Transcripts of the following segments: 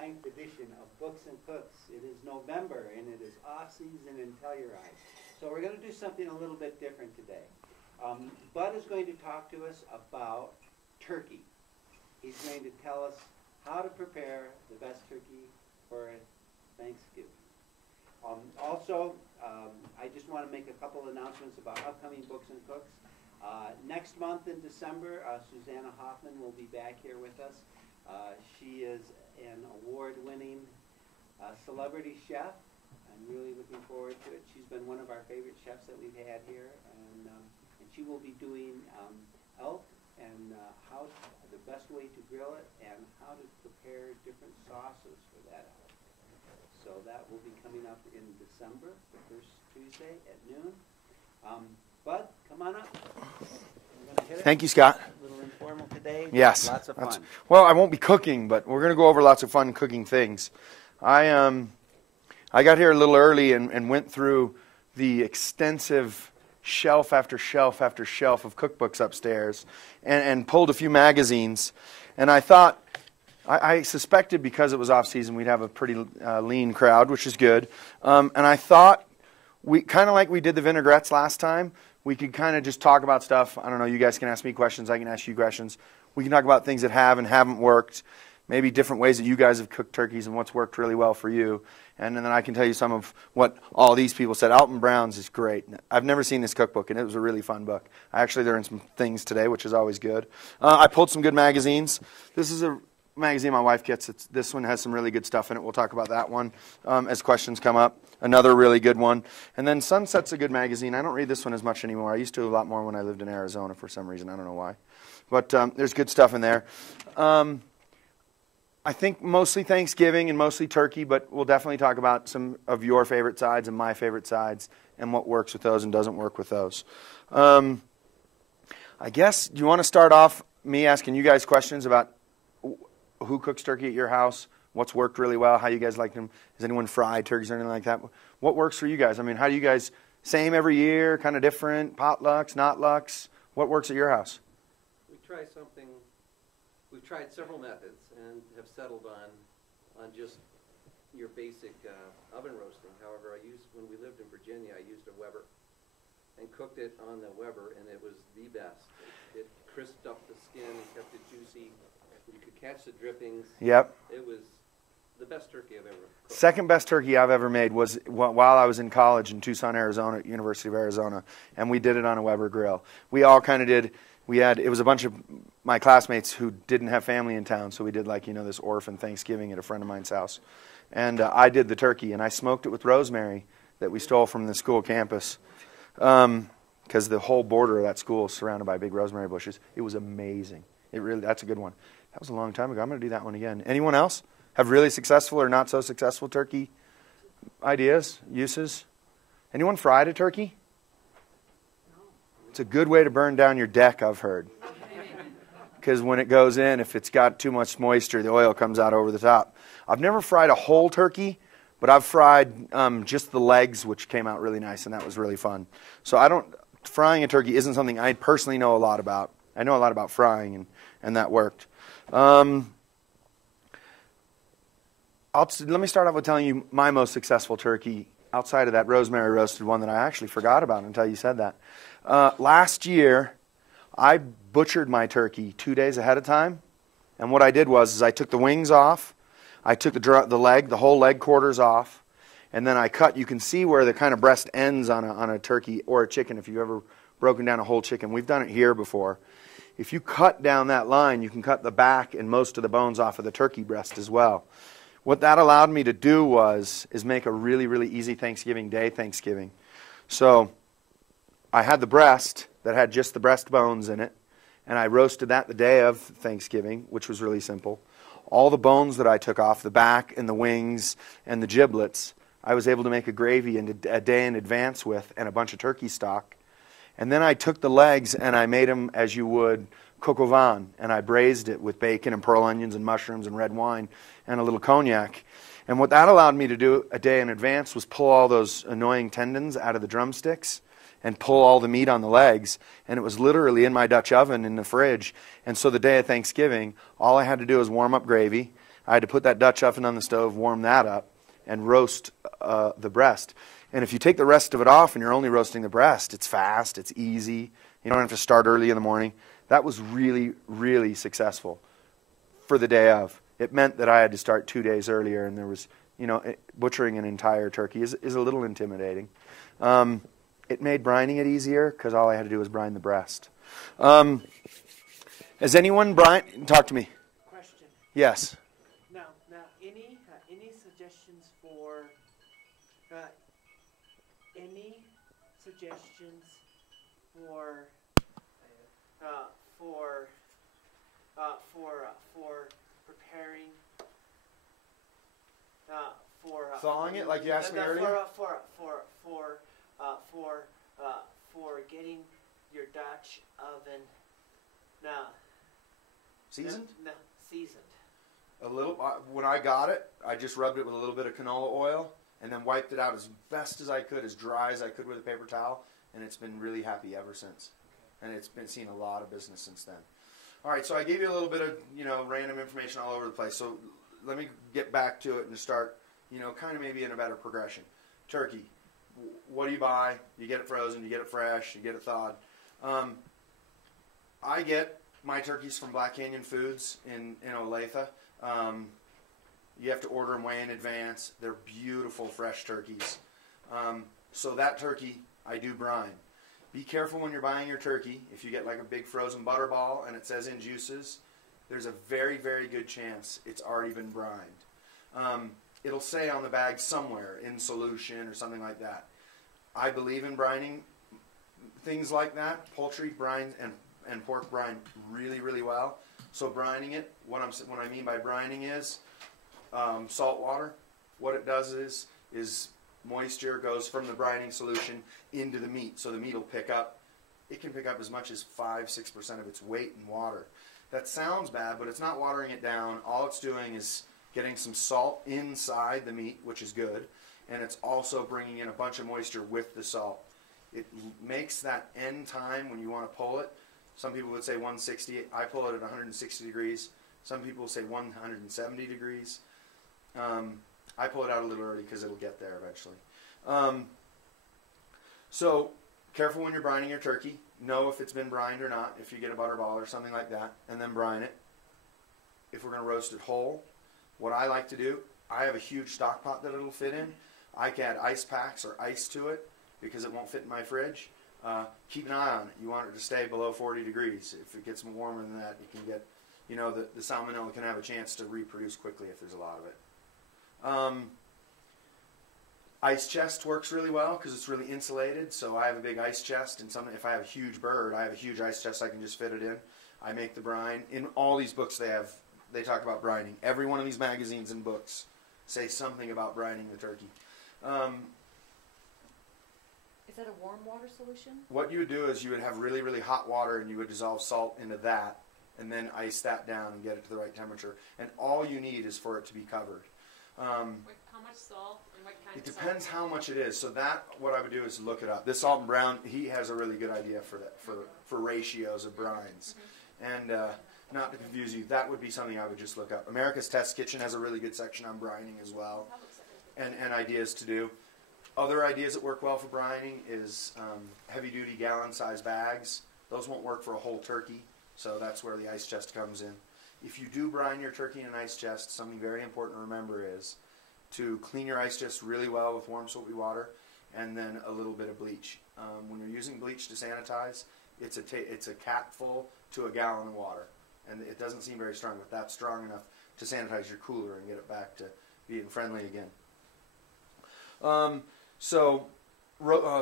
29th edition of Books and Cooks. It is November, and it is off-season in Telluride. So we're going to do something a little bit different today. Bud is going to talk to us about turkey. He's going to tell us how to prepare the best turkey for Thanksgiving. I just want to make a couple announcements about upcoming Books and Cooks. Next month in December, Susanna Hoffman will be back here with us. She is an award-winning celebrity chef. I'm really looking forward to it. She's been one of our favorite chefs that we've had here, and she will be doing elk and the best way to grill it and how to prepare different sauces for that elk. So that will be coming up in December, the first Tuesday at noon. Bud, come on up. Thank you, Scott. A little informal today. Yes. Lots of fun. Well, I won't be cooking, but we're going to go over lots of fun cooking things. I got here a little early and went through the extensive shelf after shelf after shelf of cookbooks upstairs and pulled a few magazines. And I thought, I suspected because it was off-season we'd have a pretty lean crowd, which is good. And I thought, we kind of like we did the vinaigrettes last time, we could kind of just talk about stuff. I don't know, you guys can ask me questions, I can ask you questions. We can talk about things that have and haven't worked, maybe different ways that you guys have cooked turkeys and what's worked really well for you. And then I can tell you some of what all these people said. Alton Brown's is great. I've never seen this cookbook, and it was a really fun book. I actually learned some things today, which is always good. I pulled some good magazines. This is a magazine my wife gets. This one has some really good stuff in it. We'll talk about that one as questions come up. Another really good one. And then Sunset's a good magazine. I don't read this one as much anymore. I used to a lot more when I lived in Arizona for some reason. I don't know why. But there's good stuff in there. I think mostly Thanksgiving and mostly turkey, but we'll definitely talk about some of your favorite sides and my favorite sides and what works with those and doesn't work with those. I guess, do you want to start off me asking you guys questions about who cooks turkey at your house, what's worked really well, how you guys like them? Has anyone fried turkeys or anything like that? What works for you guys? I mean, how do you guys, same every year, kind of different, potlucks, not-lucks? What works at your house? We've tried several methods and have settled on just your basic oven roasting. However, when we lived in Virginia, I used a Weber and cooked it on the Weber, and it was the best. It crisped up the skin and kept it juicy. You could catch the drippings. Yep. It was the best turkey I've ever cooked. Second best turkey I've ever made was while I was in college in Tucson, Arizona, at University of Arizona, and we did it on a Weber grill. We all kind of did. It was a bunch of my classmates who didn't have family in town, so we did this orphan Thanksgiving at a friend of mine's house. And I did the turkey, and I smoked it with rosemary that we stole from the school campus because the whole border of that school is surrounded by big rosemary bushes. It was amazing. That's a good one. That was a long time ago. I'm going to do that one again. Anyone else have really successful or not so successful turkey ideas, uses? Anyone fried a turkey? It's a good way to burn down your deck, I've heard. Because when it goes in, if it's got too much moisture, the oil comes out over the top. I've never fried a whole turkey, but I've fried just the legs, which came out really nice, and that was really fun. So frying a turkey isn't something I personally know a lot about. I know a lot about frying, and that worked. Let me start off with telling you my most successful turkey outside of that rosemary roasted one that I actually forgot about until you said that. Last year, I butchered my turkey 2 days ahead of time, and what I did was I took the wings off, I took the whole leg quarters off, and then I cut. You can see where the kind of breast ends on a turkey or a chicken if you've ever broken down a whole chicken. We've done it here before. If you cut down that line, you can cut the back and most of the bones off of the turkey breast as well. What that allowed me to do is make a really, really easy Thanksgiving Day Thanksgiving. So I had the breast that had just the breastbones in it, and I roasted that the day of Thanksgiving, which was really simple. All the bones that I took off, the back and the wings and the giblets, I was able to make a gravy a day in advance with and a bunch of turkey stock. And then I took the legs and I made them as you would coq au vin, and I braised it with bacon and pearl onions and mushrooms and red wine and a little cognac. And what that allowed me to do a day in advance was pull all those annoying tendons out of the drumsticks and pull all the meat on the legs. And it was literally in my Dutch oven in the fridge. And so the day of Thanksgiving, all I had to do was warm up gravy. I had to put that Dutch oven on the stove, warm that up, and roast the breast. And if you take the rest of it off and you're only roasting the breast, it's fast, it's easy. You don't have to start early in the morning. That was really, really successful for the day of. It meant that I had to start 2 days earlier, and there was, butchering an entire turkey is a little intimidating. It made brining it easier because all I had to do was brine the breast. Has anyone talk to me? Question. Yes. Now, any suggestions for preparing Thawing it like you asked me earlier? For getting your Dutch oven Seasoned? No, seasoned. A little. When I got it, I just rubbed it with a little bit of canola oil and then wiped it out as best as I could, as dry as I could with a paper towel, and it's been really happy ever since. And it's been seeing a lot of business since then. All right, so I gave you a little bit of random information all over the place. So let me get back to it and start kind of maybe in a better progression. Turkey. What do you buy? You get it frozen, you get it fresh, you get it thawed. I get my turkeys from Black Canyon Foods in Olathe. You have to order them way in advance. They're beautiful fresh turkeys. So that turkey I do brine. Be careful when you're buying your turkey. If you get like a big frozen butterball and it says in juices, there's a very, very good chance it's already been brined. It'll say on the bag somewhere in solution or something like that. I believe in brining things like that. Poultry brine and pork brine really, really well. So brining it, what I mean by brining is salt water. What it does is moisture goes from the brining solution into the meat. So the meat will pick up. It can pick up as much as 5-6% of its weight in water. That sounds bad, but it's not watering it down. All it's doing is getting some salt inside the meat, which is good, and it's also bringing in a bunch of moisture with the salt. It makes that end time when you want to pull it. Some people would say 160. I pull it at 160 degrees. Some people will say 170 degrees. I pull it out a little early because it'll get there eventually. So careful when you're brining your turkey. Know if it's been brined or not, if you get a butterball or something like that, and then brine it. If we're going to roast it whole, what I like to do, I have a huge stock pot that it'll fit in. I can add ice packs or ice to it because it won't fit in my fridge. Keep an eye on it. You want it to stay below 40 degrees. If it gets warmer than that, you can get, the salmonella can have a chance to reproduce quickly if there's a lot of it. Ice chest works really well because it's really insulated. So I have a big ice chest, and if I have a huge bird, I have a huge ice chest I can just fit it in. I make the brine. In all these books they talk about brining. Every one of these magazines and books say something about brining the turkey. Is that a warm water solution? What you would do is you would have really, really hot water and you would dissolve salt into that and then ice that down and get it to the right temperature. And all you need is for it to be covered. How much salt and what kind It of depends how much it is. So what I would do is look it up. This Salt and Brown, he has a really good idea for that, for ratios of brines. And not to confuse you, that would be something I would just look up. America's Test Kitchen has a really good section on brining as well, and ideas to do. Other ideas that work well for brining is heavy-duty gallon-sized bags. Those won't work for a whole turkey, so that's where the ice chest comes in. If you do brine your turkey in an ice chest, something very important to remember is to clean your ice chest really well with warm soapy water and then a little bit of bleach. When you're using bleach to sanitize, it's a capful to a gallon of water. And it doesn't seem very strong, but that's strong enough to sanitize your cooler and get it back to being friendly again.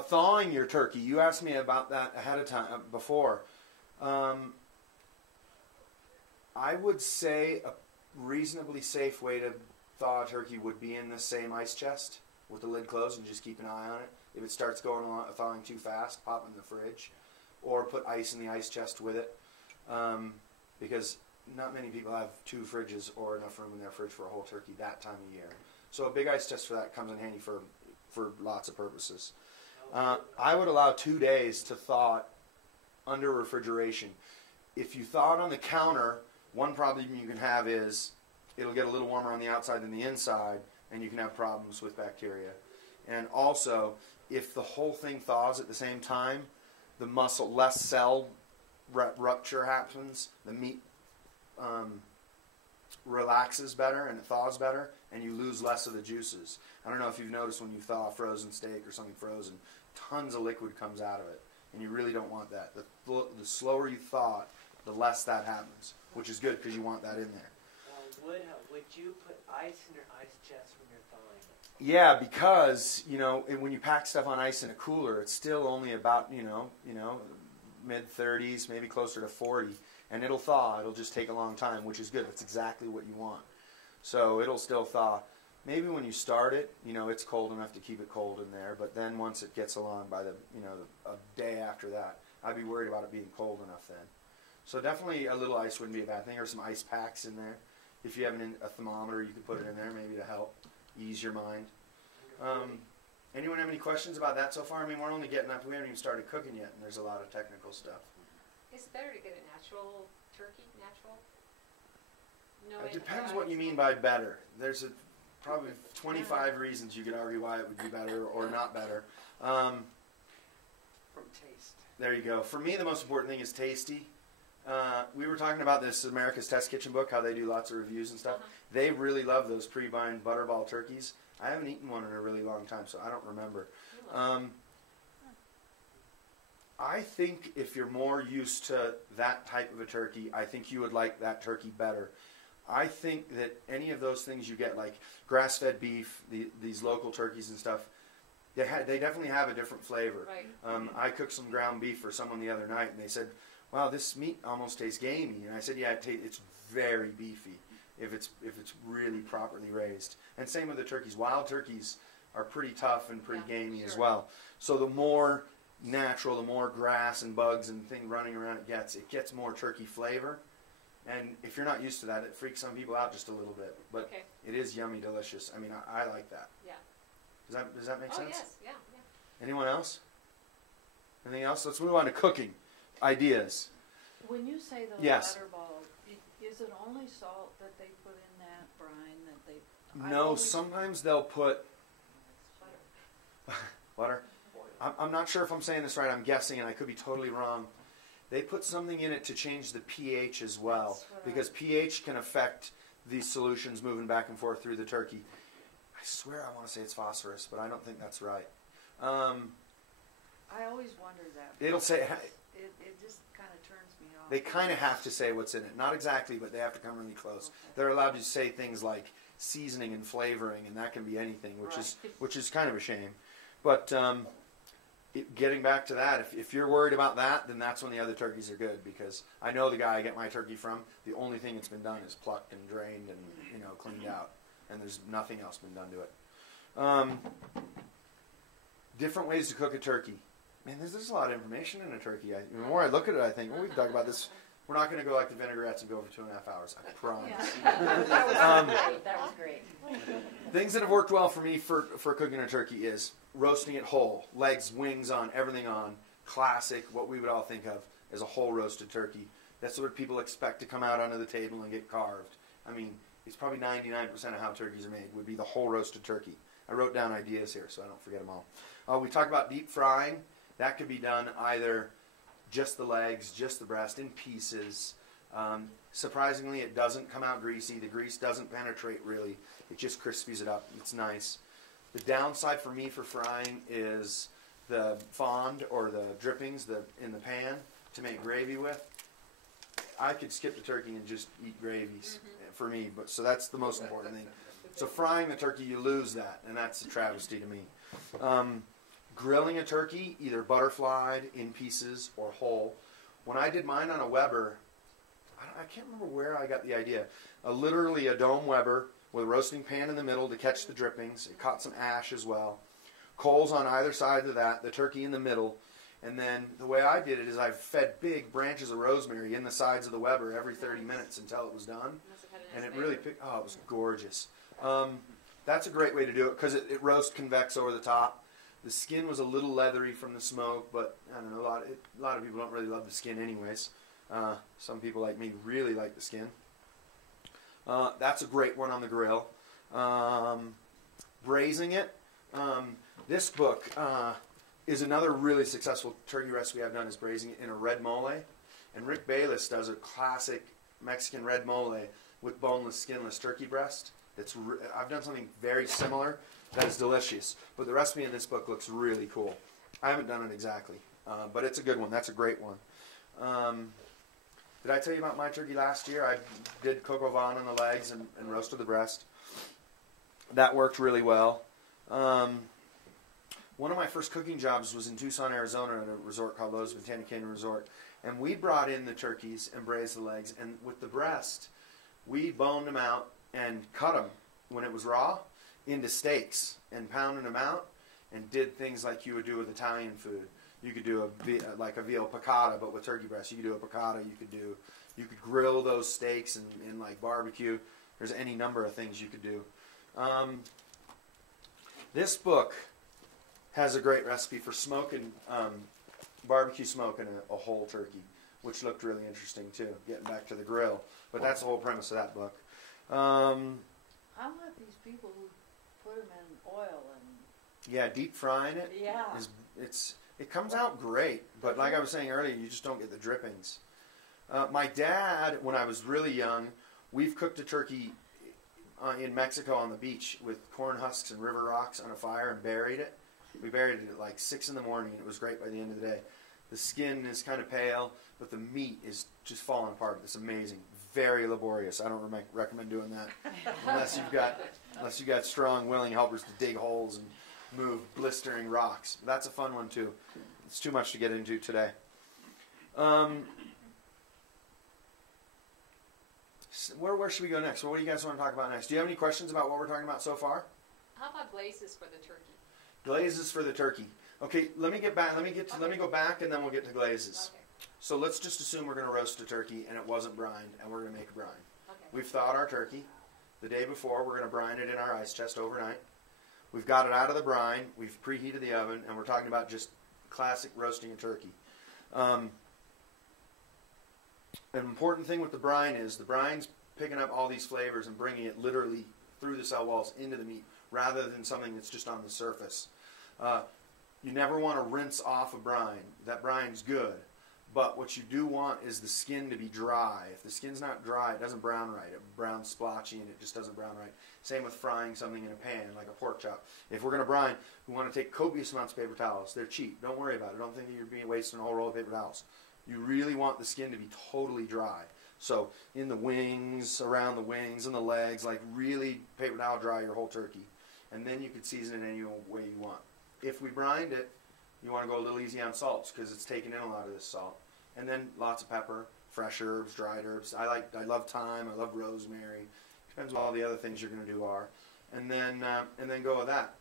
Thawing your turkey, you asked me about that ahead of time, before. I would say a reasonably safe way to thaw a turkey would be in the same ice chest with the lid closed and just keep an eye on it. If it starts thawing too fast, pop it in the fridge or put ice in the ice chest with it. Because not many people have 2 fridges or enough room in their fridge for a whole turkey that time of year. So a big ice chest for that comes in handy for lots of purposes. I would allow 2 days to thaw it under refrigeration. If you thaw it on the counter, one problem you can have is it'll get a little warmer on the outside than the inside, and you can have problems with bacteria. And also, if the whole thing thaws at the same time, the muscle, less cell rupture happens, the meat relaxes better and it thaws better, and you lose less of the juices. I don't know if you've noticed when you thaw a frozen steak or something frozen, tons of liquid comes out of it, and you really don't want that. The slower you thaw it, the less that happens, which is good because you want that in there. Would you put ice in your ice chest when you're thawing it? Yeah, because when you pack stuff on ice in a cooler, it's still only about mid-30s, maybe closer to 40, and it'll thaw. It'll just take a long time, which is good. That's exactly what you want. So it'll still thaw. Maybe when you start it, it's cold enough to keep it cold in there, but then once it gets along by a day after that, I'd be worried about it being cold enough then. So definitely a little ice wouldn't be a bad thing, or some ice packs in there. If you have a thermometer, you could put it in there maybe to help ease your mind. Anyone have any questions about that so far? I mean, we're only getting up. We haven't even started cooking yet, and there's a lot of technical stuff. Is it better to get a natural turkey, natural? No It depends what you mean by better. There's probably 25 reasons you could argue why it would be better or not better. From taste. There you go. For me, the most important thing is tasty. We were talking about this America's Test Kitchen book, how they do lots of reviews and stuff. They really love those pre-bined butterball turkeys. I haven't eaten one in a really long time, so I don't remember. I think if you're more used to that type of a turkey, I think you would like that turkey better. I think that any of those things you get, like grass-fed beef, these local turkeys and stuff, they definitely have a different flavor. Right. I cooked some ground beef for someone the other night, and they said, wow, this meat almost tastes gamey. And I said, yeah, it's very beefy if it's really properly raised. And same with the turkeys. Wild turkeys are pretty tough and pretty gamey as well. So the more natural, the more grass and bugs and things running around it gets more turkey flavor. And if you're not used to that, it freaks some people out just a little bit. But it is yummy, delicious. I mean, I like that. Yeah. Does that make sense? Oh, yes. Yeah. Anyone else? Anything else? Let's move on to cooking. Ideas. When you say the Yes. butterball, is it only salt that they put in that brine that they? No, sometimes they'll put butter. I'm not sure if I'm saying this right. I'm guessing, and I could be totally wrong. They put something in it to change the pH as well, because pH can affect these solutions moving back and forth through the turkey. I swear I want to say it's phosphorus, but I don't think that's right. I always wondered that. It'll say... It just kind of turns me off. They kind of have to say what's in it. Not exactly, but they have to come really close. Okay. They're allowed to say things like seasoning and flavoring, and that can be anything, which is kind of a shame. But getting back to that, if you're worried about that, then that's when the other turkeys are good, because I know the guy I get my turkey from, the only thing that's been done is plucked and drained and cleaned out, and there's nothing else been done to it. Different ways to cook a turkey. Man, there's a lot of information in a turkey. The more I look at it, I think, well, we can talk about this. We're not going to go like the vinaigrettes and go for 2.5 hours. I promise. That was great. Things that have worked well for me for cooking a turkey is roasting it whole. Legs, wings on, everything on. Classic, what we would all think of as a whole roasted turkey. That's what people expect to come out onto the table and get carved. I mean, it's probably 99% of how turkeys are made would be the whole roasted turkey. I wrote down ideas here so I don't forget them all. We talked about deep frying. That could be done either just the legs, just the breast, in pieces. Surprisingly, it doesn't come out greasy. The grease doesn't penetrate really. It just crispies it up. It's nice. The downside for me for frying is the fond or the drippings in the pan to make gravy with. I could skip the turkey and just eat gravies for me, so that's the most important thing. So frying the turkey, you lose that, and that's a travesty to me. Grilling a turkey, either butterflied, in pieces, or whole. When I did mine on a Weber, I can't remember where I got the idea. Literally a dome Weber with a roasting pan in the middle to catch the drippings. It caught some ash as well. Coals on either side of that, the turkey in the middle. And then the way I did it is I fed big branches of rosemary in the sides of the Weber every 30 minutes until it was done. And it really picked, it was gorgeous. That's a great way to do it because it roasts convex over the top. The skin was a little leathery from the smoke, but I don't know, a lot of people don't really love the skin anyways. Some people like me really like the skin. That's a great one on the grill. Braising it. This book is another really successful turkey recipe I've done, is braising it in a red mole. And Rick Bayless does a classic Mexican red mole with boneless, skinless turkey breast. I've done something very similar that is delicious. But the recipe in this book looks really cool. I haven't done it exactly, but it's a good one. That's a great one. Did I tell you about my turkey last year? I did coq au vin on the legs and roasted the breast. That worked really well. One of my first cooking jobs was in Tucson, Arizona at a resort called Lowe's Botanic Canyon Resort. And we brought in the turkeys and braised the legs. And with the breast, we boned them out and cut them when it was raw into steaks and pounded them out and did things like you would do with Italian food. You could do like a veal piccata, but with turkey breast. You could do a piccata. You could grill those steaks in like barbecue. There's any number of things you could do. This book has a great recipe for smoking, barbecue smoking a whole turkey, which looked really interesting too, getting back to the grill. But that's the whole premise of that book. How about these people who put them in oil and... Yeah, deep frying it. Yeah. It comes out great, but like I was saying earlier, you just don't get the drippings. My dad, when I was really young, we've cooked a turkey in Mexico on the beach with corn husks and river rocks on a fire and buried it. We buried it at like 6 in the morning, and it was great by the end of the day. The skin is kind of pale, but the meat is just falling apart. It's amazing. Very laborious. I don't recommend doing that unless you've got strong, willing helpers to dig holes and move blistering rocks. That's a fun one too. It's too much to get into today. Where should we go next? Well, what do you guys want to talk about next? Do you have any questions about what we're talking about so far? How about glazes for the turkey? Glazes for the turkey. Okay, let me go back and then we'll get to glazes. Okay. So let's just assume we're going to roast a turkey and it wasn't brined and we're going to make a brine. Okay. We've thawed our turkey. The day before, we're going to brine it in our ice chest overnight. We've got it out of the brine. We've preheated the oven, and we're talking about just classic roasting a turkey. An important thing with the brine is the brine's picking up all these flavors and bringing it literally through the cell walls into the meat rather than something that's just on the surface. You never want to rinse off a brine. That brine's good. But what you do want is the skin to be dry. If the skin's not dry, it doesn't brown right. It browns splotchy and it just doesn't brown right. Same with frying something in a pan, like a pork chop. If we're going to brine, we want to take copious amounts of paper towels. They're cheap. Don't worry about it. Don't think that you're being wasting a whole roll of paper towels. You really want the skin to be totally dry. So in the wings, around the wings, and the legs, like really paper towel dry your whole turkey. And then you can season it any way you want. If we brined it, you want to go a little easy on salts because it's taking in a lot of this salt. And then lots of pepper, fresh herbs, dried herbs. I love thyme. I love rosemary. Depends what all the other things you're going to do are. And then go with that.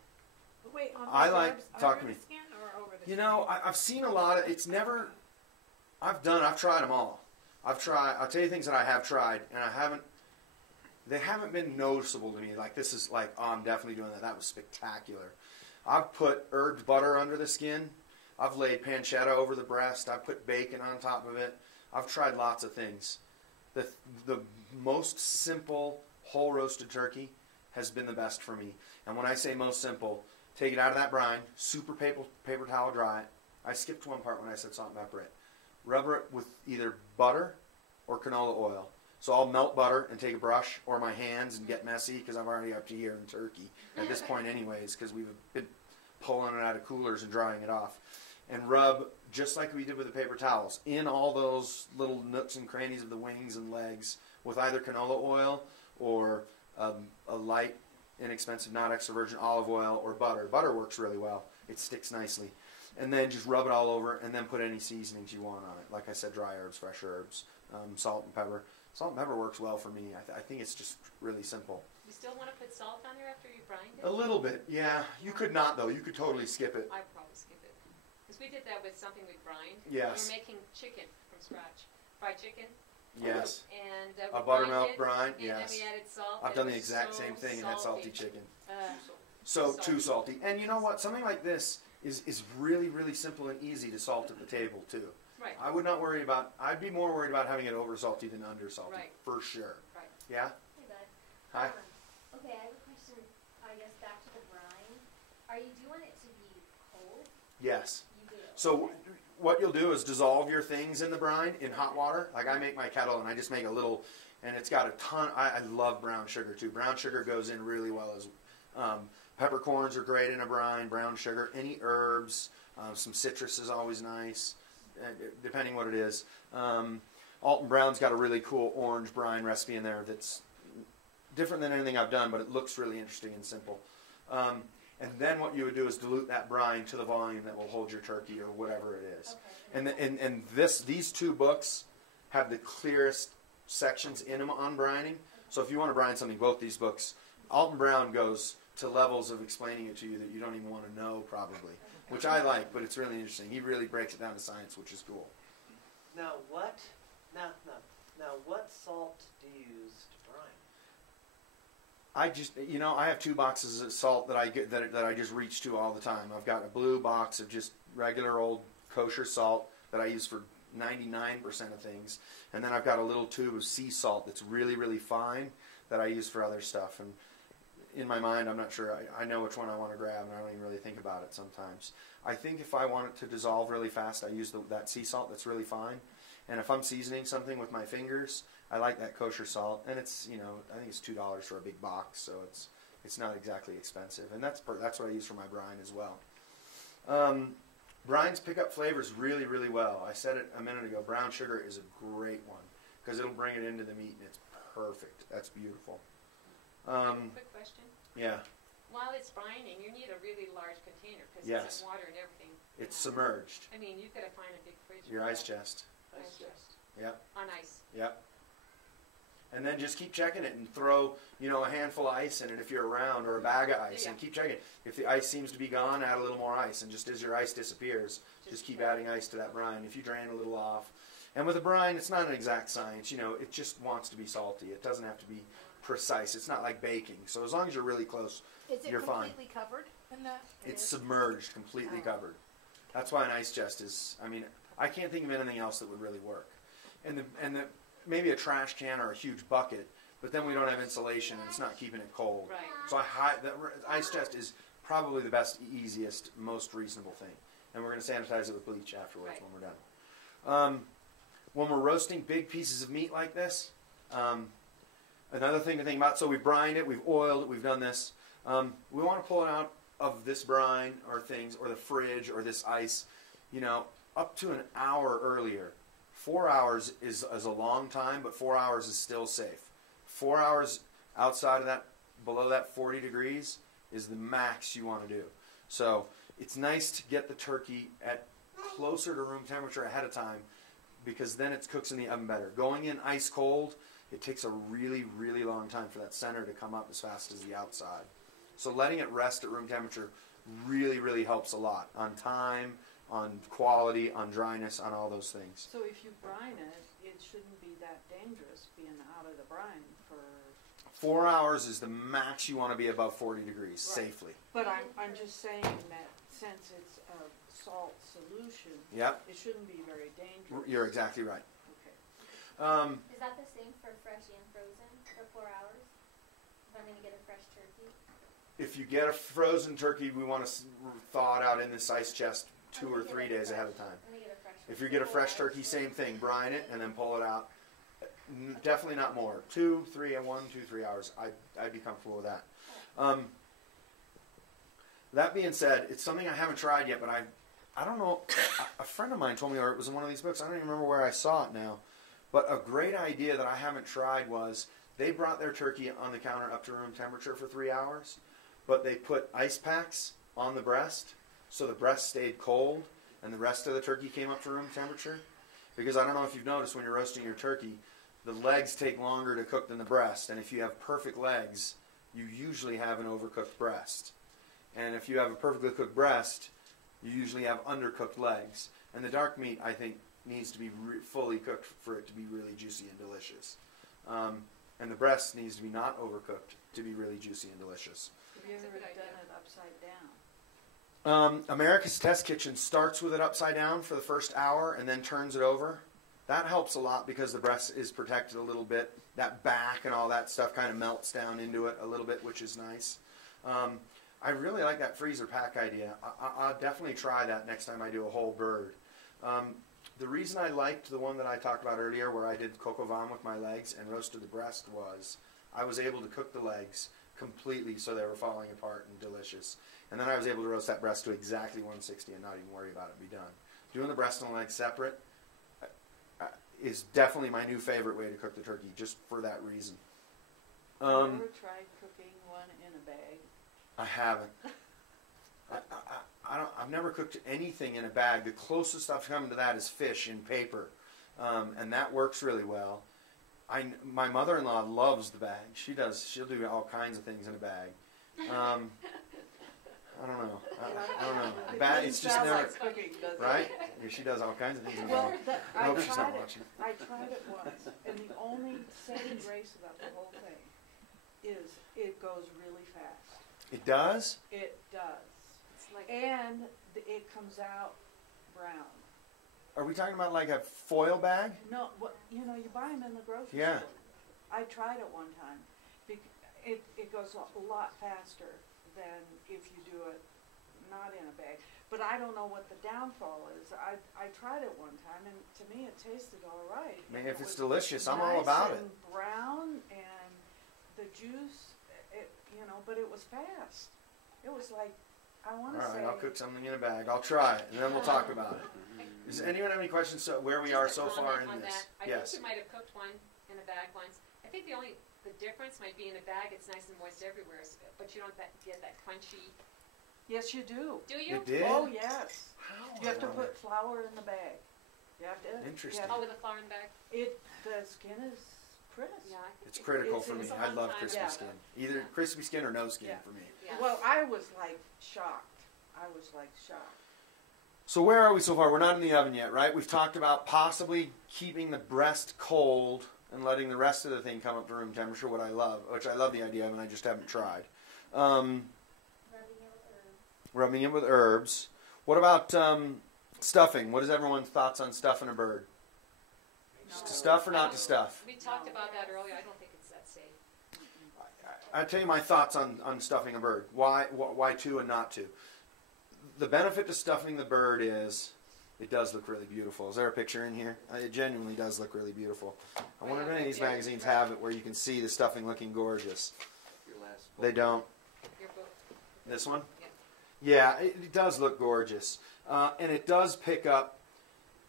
Wait, on I those like herbs, talk over to me. the skin or over the You skin? know, I've seen a lot of. It's never. I've tried them all. I'll tell you things that I have tried, and they haven't been noticeable to me. Like this is like, oh, I'm definitely doing that. That was spectacular. I've put herbed butter under the skin. I've laid pancetta over the breast. I've put bacon on top of it. I've tried lots of things. The most simple whole roasted turkey has been the best for me. And when I say most simple, take it out of that brine, super paper towel dry it. I skipped one part when I said salt and pepper it. Rub it with either butter or canola oil. So I'll melt butter and take a brush or my hands and get messy because I'm already up to here in turkey at this point anyways because we've been pulling it out of coolers and drying it off. And rub, just like we did with the paper towels, in all those little nooks and crannies of the wings and legs with either canola oil or a light, inexpensive, not extra virgin olive oil or butter. Butter works really well. It sticks nicely. And then just rub it all over and then put any seasonings you want on it. Like I said, dry herbs, fresh herbs, salt and pepper. Salt and pepper works well for me. I think it's just really simple. You still want to put salt on there after you brined it? A little bit, yeah. You could not, though. You could totally skip it. I'd probably skip it. Because we did that with something we brined. Yes. We were making chicken from scratch. Fried chicken. Yes. And A we buttermilk brined brine, it, and yes. then we added salt. I've and done it the was exact so same thing and had salty chicken. So Too salty. And you know what? Something like this is really, really simple and easy to salt at the table, too. Right. I would not worry about, I'd be more worried about having it over salty than under salty. Right. For sure. Right. Yeah? Hey, bud. Hi. Okay, I have a question, I guess, back to the brine. Are you doing it to be cold? Yes. You do. So what you'll do is dissolve your things in the brine in hot water. Like I make my kettle and I just make a little, and it's got a ton. I love brown sugar too. Brown sugar goes in really well as peppercorns are great in a brine. Brown sugar, any herbs, some citrus is always nice, depending what it is. Alton Brown's got a really cool orange brine recipe in there that's different than anything I've done, but it looks really interesting and simple. And then what you would do is dilute that brine to the volume that will hold your turkey or whatever it is. Okay. And these two books have the clearest sections in them on brining. So if you want to brine something, both these books, Alton Brown goes to levels of explaining it to you that you don't even want to know probably, which I like, but it's really interesting. He really breaks it down to science, which is cool. Now what? Now what salt do you use to brine? I just, I have 2 boxes of salt that I get that I just reach to all the time. I've got a blue box of just regular old kosher salt that I use for 99% of things, and then I've got a little tube of sea salt that's really, really fine that I use for other stuff. And in my mind, I'm not sure. I know which one I want to grab, and I don't even really think about it sometimes. I think if I want it to dissolve really fast, I use that sea salt that's really fine. And if I'm seasoning something with my fingers, I like that kosher salt, and it's I think it's $2 for a big box, so it's not exactly expensive, and that's what I use for my brine as well. Brines pick up flavors really, really well. I said it a minute ago. Brown sugar is a great one because it'll bring it into the meat, and it's perfect. That's beautiful. Quick question. Yeah, While it's brining, you need a really large container because Yes. it's in water and everything. it's submerged. I mean, you've got to find a big fridge. Your for ice that. chest. Ice chest. Yep. On ice. Yep. And then just keep checking it and throw, a handful of ice in it if you're around, or a bag of ice, and Yeah. keep checking it. If the ice seems to be gone, add a little more ice, and just as your ice disappears, just keep adding ice to that brine. If you drain a little off, and with a brine, it's not an exact science. It just wants to be salty. It doesn't have to be precise. It's not like baking. So as long as you're really close, Is it you're fine. completely covered in that? It's submerged, completely covered. That's why an ice chest is. I can't think of anything else that would really work. And the maybe a trash can or a huge bucket, but then we don't have insulation and it's not keeping it cold. Right. So the ice chest is probably the best, easiest, most reasonable thing. And we're going to sanitize it with bleach afterwards Right. when we're done. When we're roasting big pieces of meat like this, another thing to think about. So we've brined it, we've oiled it, we've done this. We want to pull it out of this brine or things, or the fridge or this ice, up to an hour earlier. 4 hours is a long time, but 4 hours is still safe. 4 hours outside of that, below that 40 degrees, is the max you want to do. So it's nice to get the turkey at closer to room temperature ahead of time, because then it cooks in the oven better. Going in ice cold, it takes a really, really long time for that center to come up as fast as the outside. So letting it rest at room temperature really, really helps a lot on time, on quality, on dryness, on all those things. So if you brine it, it shouldn't be that dangerous being out of the brine for. 4 hours is the max you want to be above 40 degrees Right. safely. But I'm just saying that since it's a salt solution, Yep, it shouldn't be very dangerous. you're exactly right. Okay. Is that the same for fresh and frozen for 4 hours? If I'm going to get a fresh turkey? If you get a frozen turkey, we want to thaw it out in this ice chest 2 or 3 days ahead of time. I'm going to get a fresh one If you for get a 4 fresh hours. turkey, same thing. Brine it and then pull it out. Definitely not more. 2, 3, 3 hours. I'd be comfortable with that. That being said, it's something I haven't tried yet, but I don't know. A friend of mine told me, or it was in one of these books. I don't even remember where I saw it now. But a great idea that I haven't tried was they brought their turkey on the counter up to room temperature for 3 hours, but they put ice packs on the breast, so the breast stayed cold, and the rest of the turkey came up to room temperature. Because I don't know if you've noticed when you're roasting your turkey, the legs take longer to cook than the breast, and if you have perfect legs, you usually have an overcooked breast. And if you have a perfectly cooked breast, you usually have undercooked legs. And the dark meat, I think, needs to be fully cooked for it to be really juicy and delicious. And the breast needs to be not overcooked to be really juicy and delicious. Have you That's a ever good done idea. it upside down? America's Test Kitchen starts with it upside down for the first hour and then turns it over. That helps a lot because the breast is protected a little bit. That back and all that stuff kind of melts down into it a little bit, which is nice. I really like that freezer pack idea. I'll definitely try that next time I do a whole bird. The reason I liked the one that I talked about earlier where I did coq au vin with my legs and roasted the breast was I was able to cook the legs completely so they were falling apart and delicious. And then I was able to roast that breast to exactly 160 and not even worry about it, be done. Doing the breast and the legs separate is definitely my new favorite way to cook the turkey, just for that reason. Have you ever tried cooking one in a bag? I haven't. I've never cooked anything in a bag. The closest I've come to that is fish in paper, and that works really well. My mother-in-law loves the bag. She'll do all kinds of things in a bag. I don't know. I don't know. Bag, it's just never cooking, does right. Yeah, she does all kinds of things in a Well, bag. I I hope she's not tried it. watching. I tried it once, and the only saving grace about the whole thing is it goes really fast. It does. It does, It's like, and it comes out brown. Are we talking about like a foil bag? No, you buy them in the grocery Yeah. store. I tried it one time. It goes a lot faster than if you do it not in a bag. But I don't know what the downfall is. I tried it one time, and to me it tasted all right. I mean, And if it it's was delicious, I'm all nice about it. and brown, and the juice, but it was fast. It was like, I want All to right, say. I'll cook something in a bag. I'll try it, and then we'll talk about it. Does anyone have any questions where we are just a so far in comment on this? that. I Yes. think we might have cooked one in a bag once. I think the difference might be in a bag, it's nice and moist everywhere, but you don't get that crunchy. Yes, you do. Do you? It did? Oh, yes. How? You have to I wonder. put flour in the bag. You have to. Interesting. you have Oh, with a flour in the bag? The skin is crisp. Yeah, I think It's critical It's for me. a I long love time crispy ago. skin. Either Yeah. crispy skin or no skin Yeah. for me. Yeah. Well, I was like shocked. Shocked. So where are we so far? We're not in the oven yet, right? We've talked about possibly keeping the breast cold and letting the rest of the thing come up to room temperature, which I love the idea of, and I just haven't tried. Rubbing it with herbs. Rubbing it with herbs. What about stuffing? What is everyone's thoughts on stuffing a bird? Just to stuff or not to stuff? We talked about that earlier, I don't think it's that safe. I'll tell you my thoughts on stuffing a bird. Why to and not to. The benefit to stuffing the bird is it does look really beautiful. Is there a picture in here? It genuinely does look really beautiful. I wonder if any of these magazines have it where you can see the stuffing looking gorgeous. Your last They don't. Your book. This one? Yeah. Yeah, it does look gorgeous. And it does pick up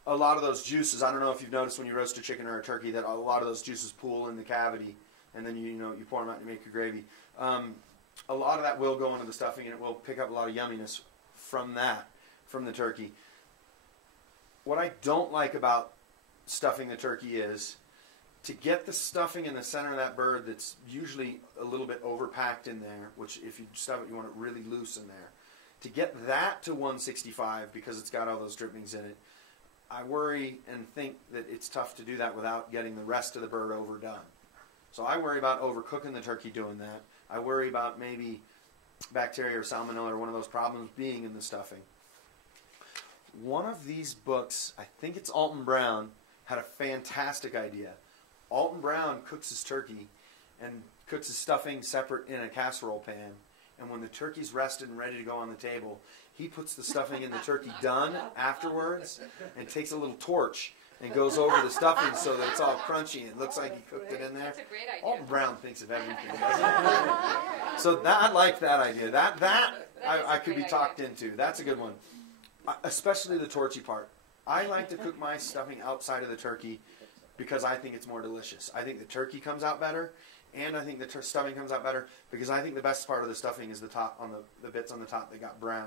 a lot of those juices. I don't know if you've noticed when you roast a chicken or a turkey that a lot of those juices pool in the cavity, and then you pour them out and you make your gravy. A lot of that will go into the stuffing, and it will pick up a lot of yumminess from the turkey. What I don't like about stuffing the turkey is to get the stuffing in the center of that bird that's usually a little bit overpacked in there, which if you stuff it, you want it really loose in there. To get that to 165 because it's got all those drippings in it, I worry and think that it's tough to do that without getting the rest of the bird overdone. So I worry about overcooking the turkey doing that. I worry about maybe bacteria or salmonella or one of those problems being in the stuffing. One of these books, I think it's Alton Brown, had a fantastic idea. Alton Brown cooks his turkey and cooks his stuffing separate in a casserole pan. And when the turkey's rested and ready to go on the table, he puts the stuffing in the turkey done afterwards and takes a little torch and goes over the stuffing so that it's all crunchy and it looks like he cooked it in there. That's a great idea. Alton Brown thinks of everything, doesn't he? So I like that idea. I could be talked into. That's a good one. Especially the torchy part. I like to cook my stuffing outside of the turkey because I think it's more delicious. I think the turkey comes out better, and I think the stuffing comes out better because I think the best part of the stuffing is the top on the bits on the top that got browned,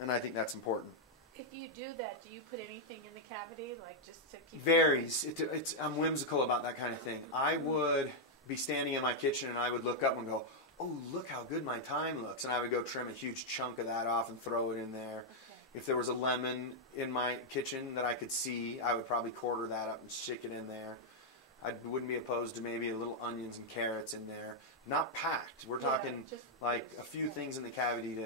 and I think that's important. If you do that, do you put anything in the cavity, like just to keep? Varies. I'm whimsical about that kind of thing. I would be standing in my kitchen and I would look up and go, "Oh, look how good my thyme looks," and I would go trim a huge chunk of that off and throw it in there. Okay. If there was a lemon in my kitchen that I could see, I would probably quarter that up and stick it in there. I wouldn't be opposed to maybe a little onions and carrots in there. Not packed. We're talking just like a few things in the cavity.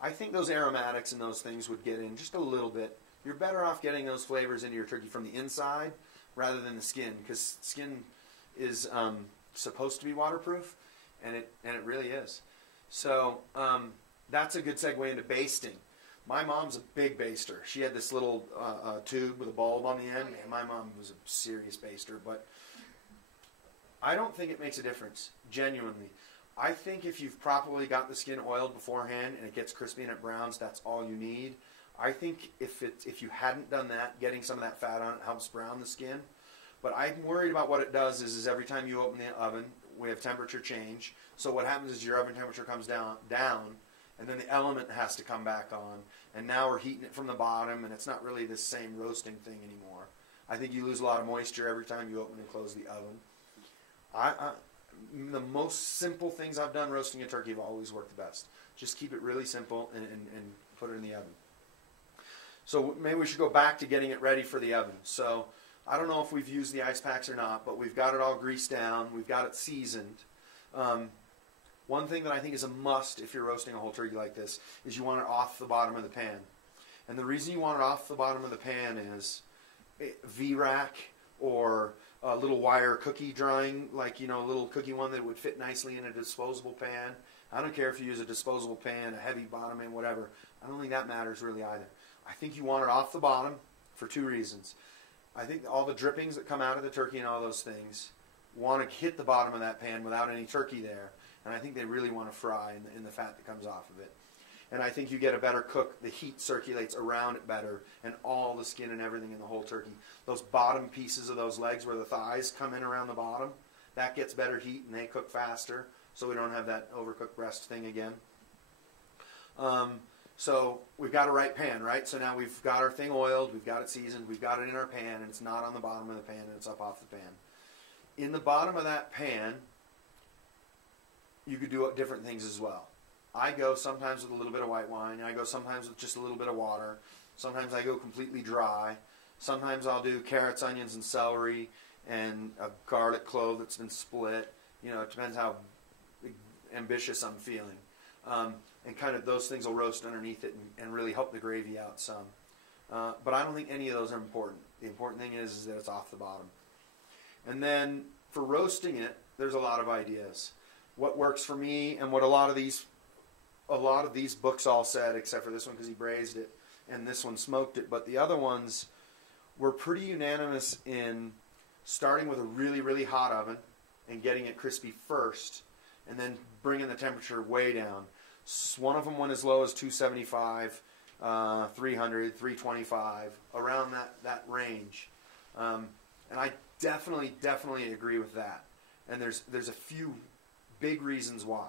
I think those aromatics and those things would get in just a little bit you're better off getting those flavors into your turkey from the inside rather than the skin, because skin is supposed to be waterproof, and it really is. So that's a good segue into basting. My mom's a big baster. She had this little tube with a bulb on the end. Man, my mom was a serious baster, but I don't think it makes a difference, genuinely. I think if you've properly got the skin oiled beforehand and it gets crispy and it browns, that's all you need. I think if you hadn't done that, getting some of that fat on it helps brown the skin. But I'm worried about what it does is every time you open the oven, we have temperature change. So what happens is your oven temperature comes down, and then the element has to come back on. And now we're heating it from the bottom, and it's not really the same roasting thing anymore. I think you lose a lot of moisture every time you open and close the oven. The most simple things I've done roasting a turkey have always worked the best. Just keep it really simple and put it in the oven. So maybe we should go back to getting it ready for the oven. So I don't know if we've used the ice packs or not, but we've got it all greased down. We've got it seasoned. One thing that I think is a must if you're roasting a whole turkey like this is you want it off the bottom of the pan. And the reason you want it off the bottom of the pan is V-rack or a little wire cookie drying, like, a little cookie one that would fit nicely in a disposable pan. I don't care if you use a disposable pan, a heavy bottom and whatever. I don't think that matters really either. I think you want it off the bottom for two reasons. I think all the drippings that come out of the turkey and all those things want to hit the bottom of that pan without any turkey there. And I think they really want to fry in the fat that comes off of it. And I think you get a better cook. The heat circulates around it better, and all the skin and everything in the whole turkey. Those bottom pieces of those legs where the thighs come in around the bottom, that gets better heat and they cook faster, so we don't have that overcooked breast thing again. So we've got a right pan, right? So now we've got our thing oiled, we've got it seasoned, we've got it in our pan, and it's not on the bottom of the pan, and it's up off the pan. In the bottom of that pan, you could do different things as well. I go sometimes with a little bit of white wine. I go sometimes with just a little bit of water. Sometimes I go completely dry. Sometimes I'll do carrots, onions, and celery, and a garlic clove that's been split. It depends how ambitious I'm feeling. And kind of those things will roast underneath it and really help the gravy out some. But I don't think any of those are important. The important thing is that it's off the bottom. And then for roasting it, there's a lot of ideas. What works for me, and what a lot of these books all said, except for this one because he braised it, and this one smoked it. But the other ones were pretty unanimous in starting with a really, really hot oven and getting it crispy first, and then bringing the temperature way down. One of them went as low as 275, 300, 325, around that range. And I definitely agree with that. And there's a few big reasons why.